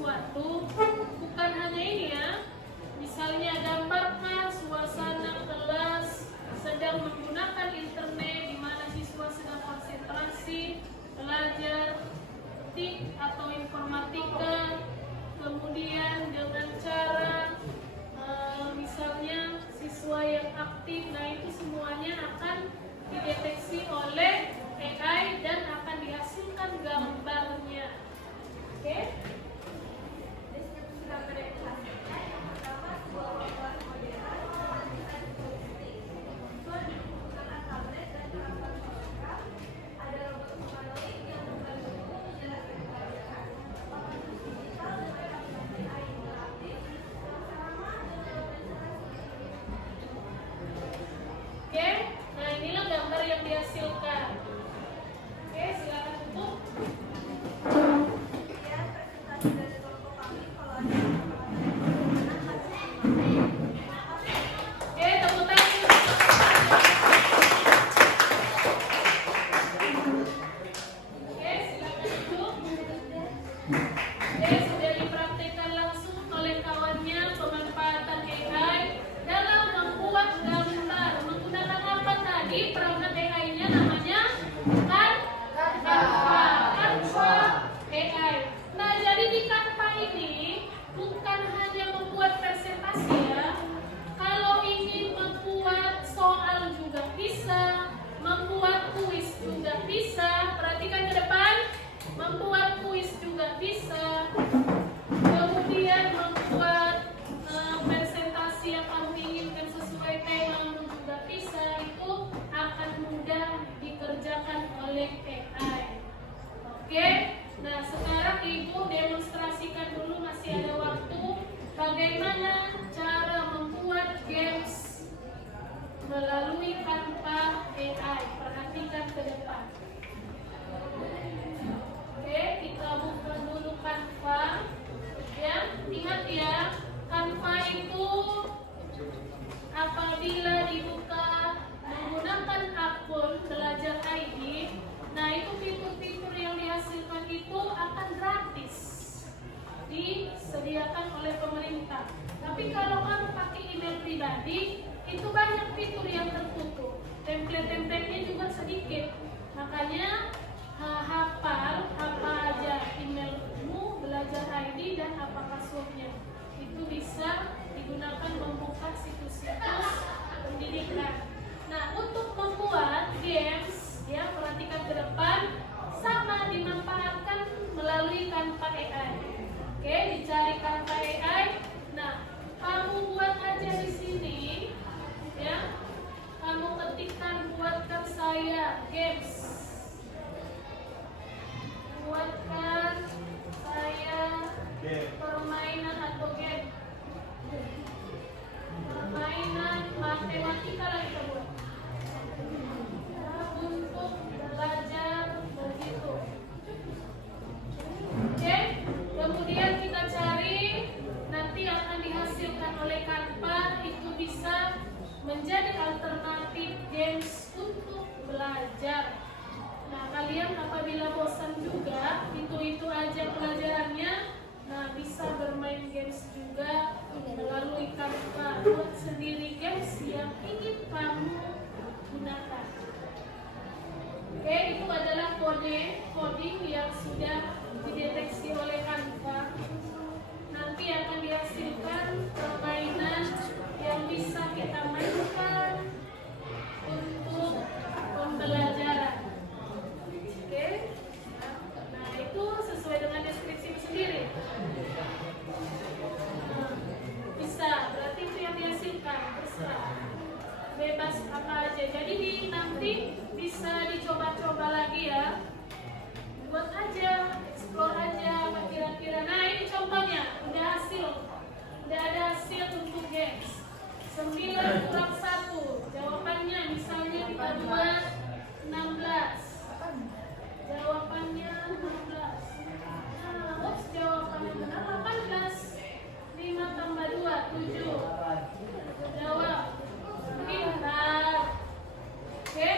sesuatu, bukan hanya ini ya. Misalnya gambarkan suasana kelas sedang menggunakan internet di mana siswa sedang konsentrasi belajar TIK atau informatika, kemudian dengan cara misalnya siswa yang aktif, nah itu semuanya akan dideteksi oleh AI dan akan dihasilkan gambarnya. Oke? Oke, nah inilah gambar yang dihasilkan. Oke, silakan tutup. Oke, tepuk tangan. Oke, silakan tutup. Oke, sudah dipraktikkan langsung oleh kawannya pemanfaatan AI dalam membuat gambar menggunakan apa tadi? Perangkat AI-nya namanya Canva AI. Nah, jadi di Canva ini bukan hanya membuat presentasi ya. Kalau ingin membuat soal juga bisa, membuat kuis juga bisa. Perhatikan ke depan, membuat kuis juga bisa. Kemudian membuat presentasi yang kamu inginkan sesuai temamu juga bisa. Itu akan mudah dikerjakan oleh AI. Oke, nah sekarang Ibu demonstrasikan dulu, masih ada waktu, bagaimana cara membuat games melalui Canva AI. Perhatikan ke depan. Oke, kita buka dulu Canva. Ya, ingat ya, Canva itu apabila dibuka menggunakan akun Belajar ID, nah itu fitur-fitur yang dihasilkan itu akan gratis, disediakan oleh pemerintah. Tapi kalau kamu pakai email pribadi, itu banyak fitur yang tertutup, template-templatenya juga sedikit. Makanya hafal apa aja emailmu Belajar ID dan apa passwordnya. Itu bisa digunakan membuka situs-situs pendidikan. Nah, untuk membuat games, ya perhatikan ke depan, sama dimanfaatkan melalui Canva AI. Oke, dicari Canva AI. Nah, kamu buat aja di sini, ya. Kamu ketikkan buatkan saya games. Buatkan saya permainan atau game. Permainan matematika lah kita buat. Untuk belajar begitu. Oke, kemudian kita cari, nanti akan dihasilkan oleh Canva, itu bisa menjadi alternatif games untuk belajar. Nah, kalian apabila bosan juga, itu aja pelajarannya, nah bisa bermain games juga melalui Canva. Buat sendiri games yang ingin kamu gunakan. Oke, itu adalah coding yang sudah dideteksi oleh Canva. Nanti akan dihasilkan permainan yang bisa kita mainkan untuk pembelajaran. Oke, nah itu sesuai dengan deskripsi sendiri. Bisa, berarti itu yang dihasilkan, terserah. Bebas apa aja. Jadi nanti bisa dicoba-coba lagi ya. Buat aja, explore aja apa kira-kira. Nah, ini contohnya, udah ada hasil untuk games. 9 kurang 1. Jawabannya misalnya kita buat 16. Jawabannya 16. Nah, ups, jawabannya benar 18. 5 tambah 2, 7. Jawab. Pintar. Oke,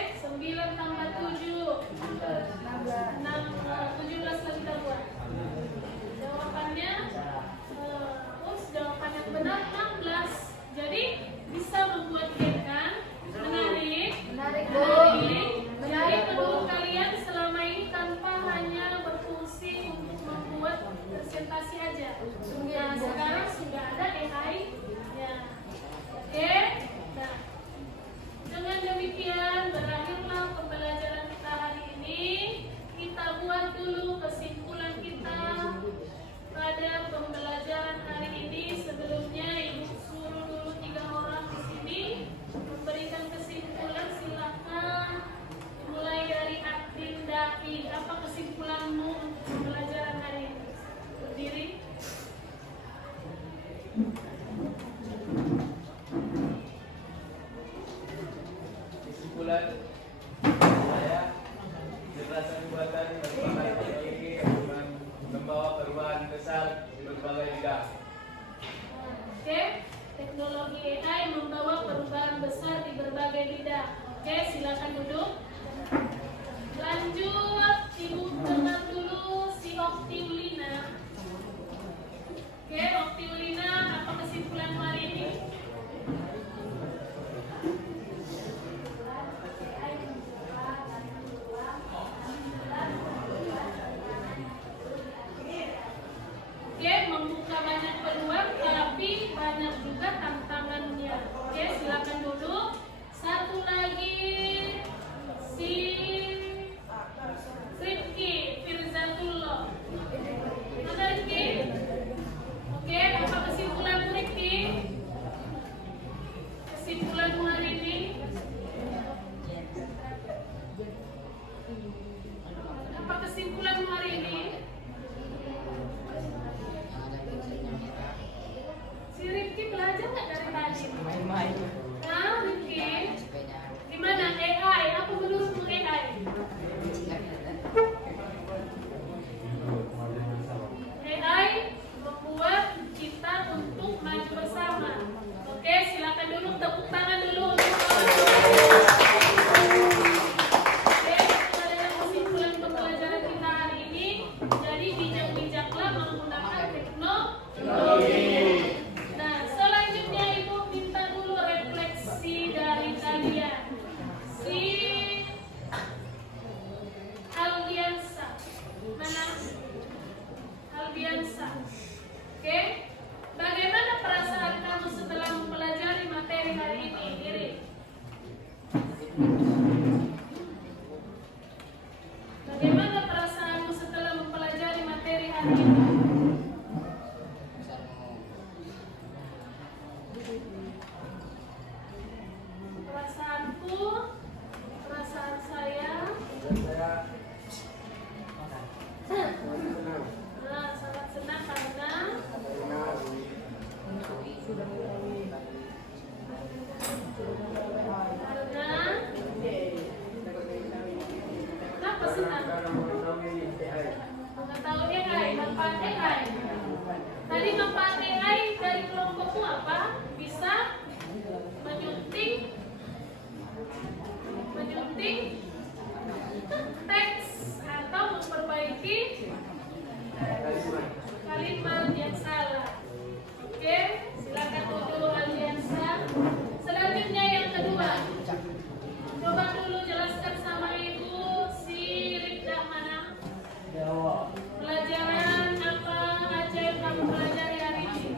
berbagai bidang. Oke, teknologi AI membawa perubahan besar di berbagai bidang. Oke, silakan duduk. Lanjut, ibu dengar dulu si Oktiulina. Oke, Oktiulina, apa kesimpulan hari ini? Oke, membuka banyak peluang, tapi banyak juga tantangannya. Oke, silakan dulu. Satu lagi si Rifki Firzatullah. Mana Rifki? Oke, apa kesimpulan Rifki? Kesimpulan hari ini? Apa kesimpulan hari ini? Si Rifki belajar nggak dari tadi? Main-main. Nah, Rifki, gimana AI? Apa menurutmu AI? AI membuat kita untuk maju bersama. Oke, silakan dulu tepuk tangan dulu untuk Oke, ada yang kesimpulan pembelajaran kita hari ini. Jadi bijak-bijaklah menggunakan teknologi. Nah, selanjutnya Ibu minta dulu refleksi dari kalian. Si Aldiansa. Mana? Aldiansa. Oke. Bagaimana perasaan kamu setelah mempelajari materi hari ini, Iri? Bagaimana perasaanmu setelah mempelajari materi hari ini? Perasaanku, perasaan saya, sangat senang karena kenapa senang? Mengetahui AI, manfaat AI. Tadi manfaat AI dari kelompokmu apa? Bisa menyunting teks atau memperbaiki kalimat yang salah. Oke, silakan dulu Aliansa. Selanjutnya yang kedua, coba dulu jelaskan sama Ibu si Rifda mana? Pelajaran apa aja yang kamu pelajari hari ini?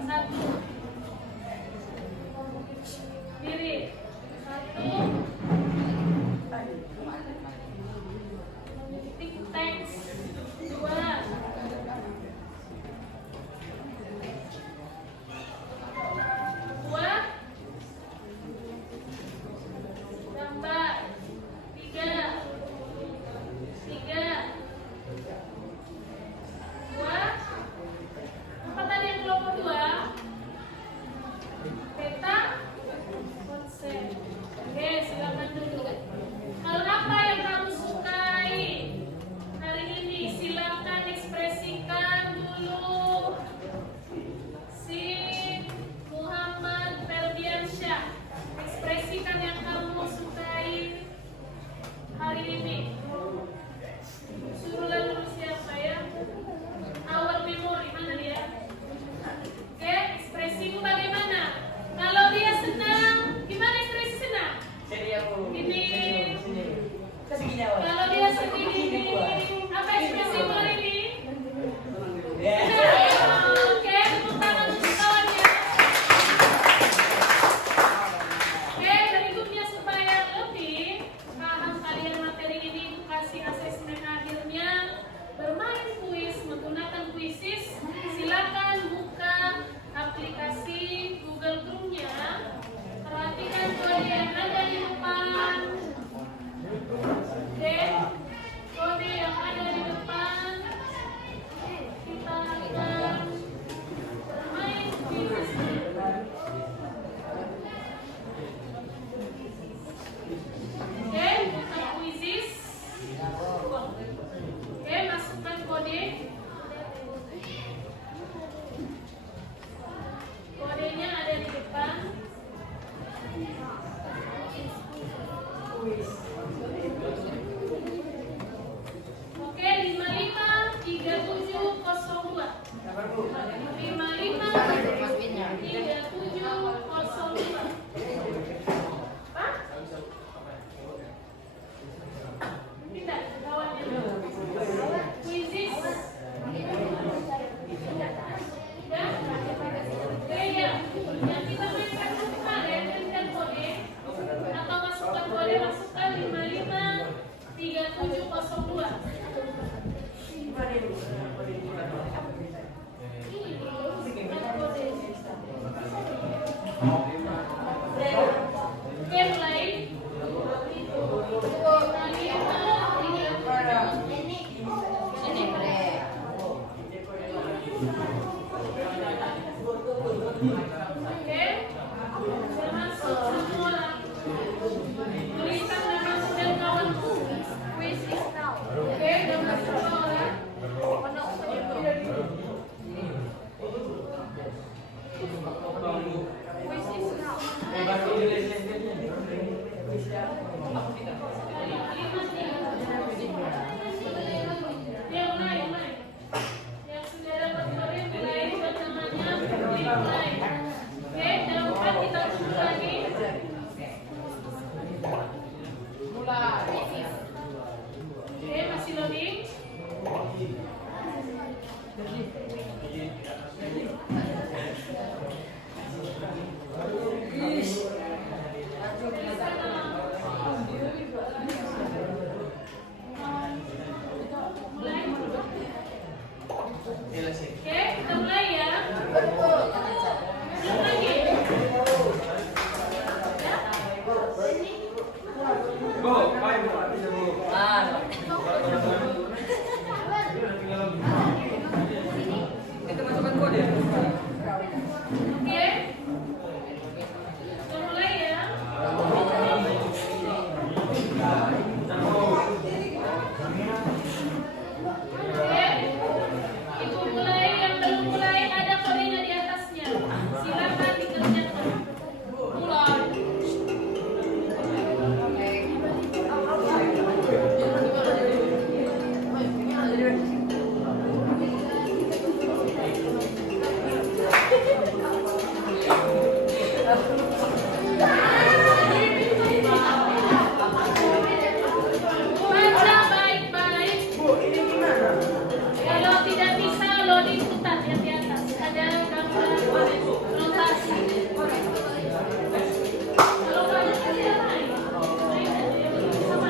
Oke, mulai. Sini, Bre. Oke, termasuk semua tulisan nama dan kawanku. Quiz is now. Oke, gambar semua orang. Quiz is now. Yang mulai. Yang sudah dapat kemarin mulai buat namanya mulai. Oke, dalam 4 kita tunggu lagi. Oke, masih loading. Mulai. Oke, kita mulai ya. Ulang lagi. Ah, itu masukkan kode. Oke. Kita mulai ya. Oke. Ibu mulai, yang belum mulai ada kodenya di atasnya. Silakan dikerjakan. Mulai. Baca baik-baik. Kalau tidak bisa loading putar yang di atas. Ada gambar notasi. Kalau banyak ada lain. Sama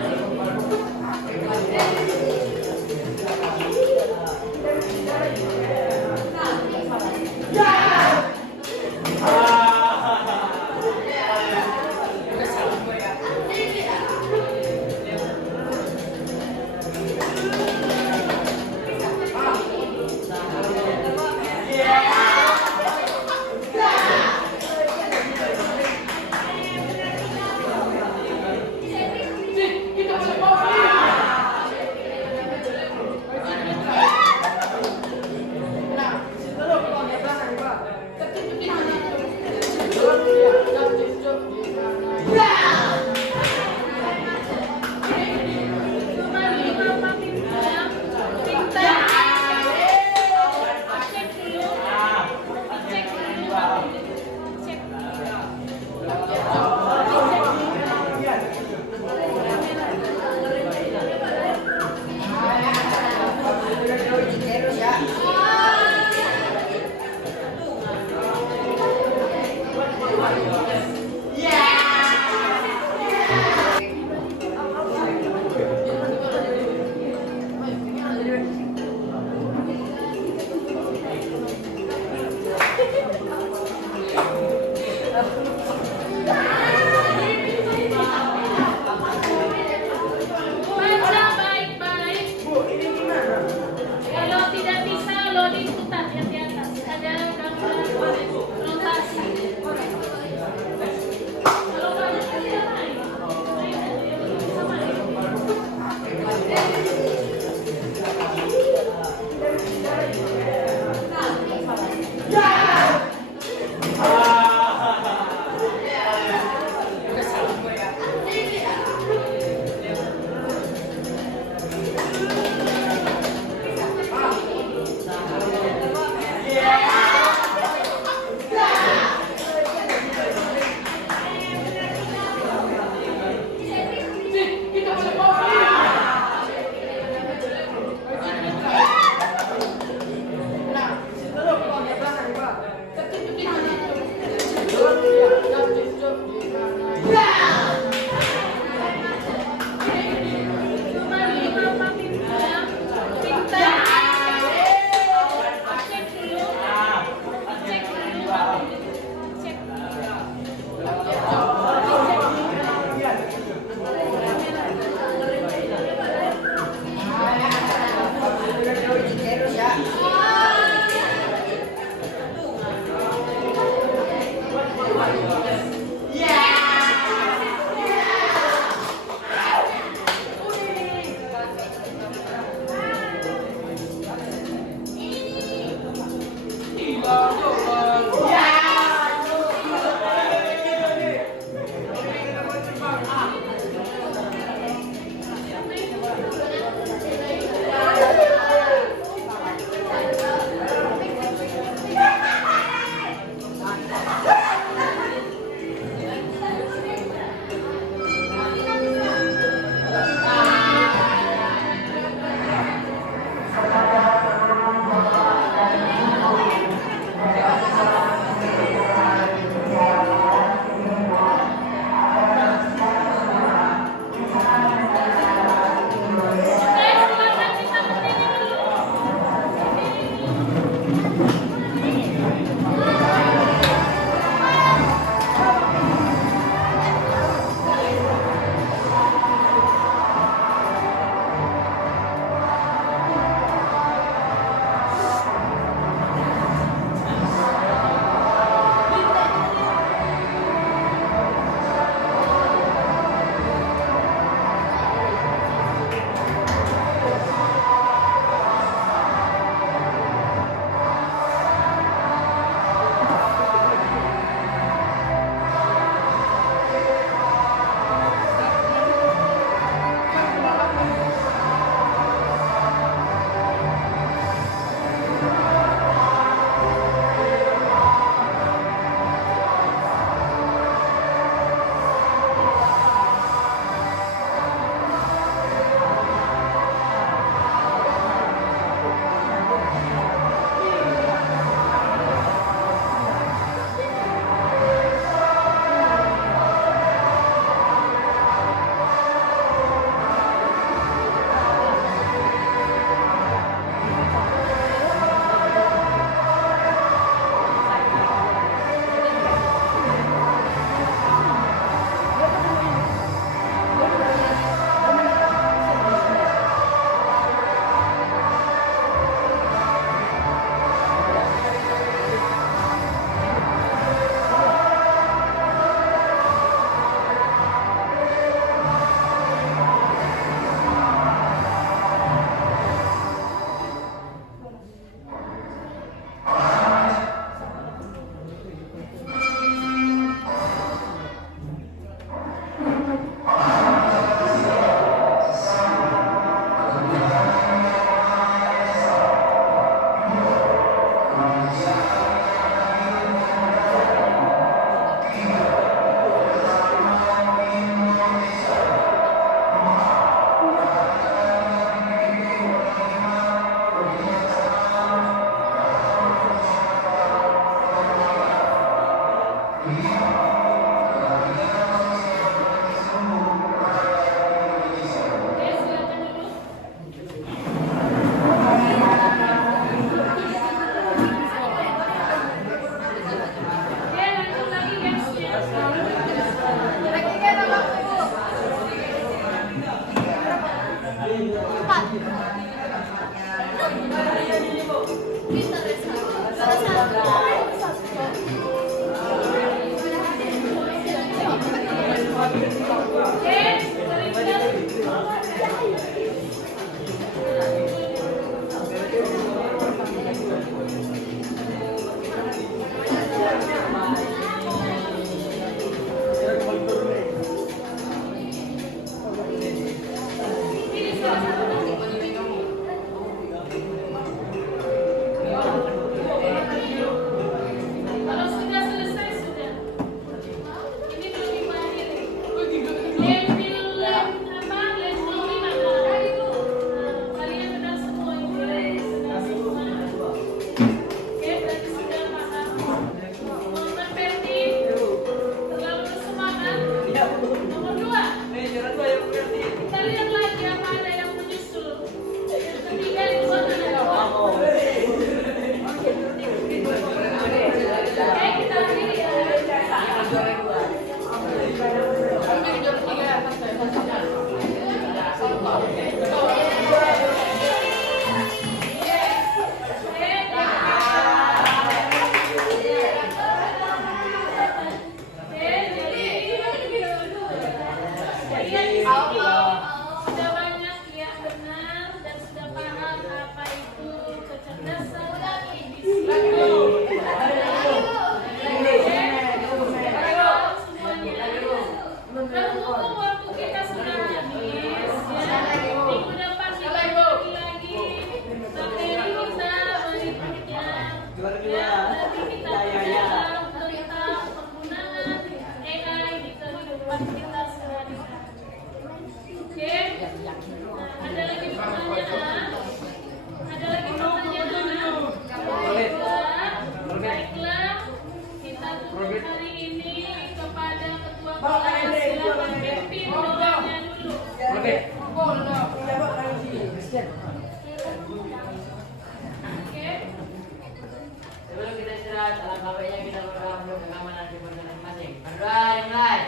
Sebelum kita istirahat, alangkah baiknya kita berdoa untuk keamanan di pondok masing-masing. Berdoa dimulai.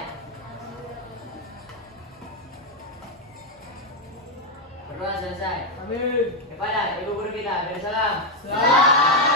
Berdoa selesai. Amin. Kepada ibu guru kita, beri salam. Salam.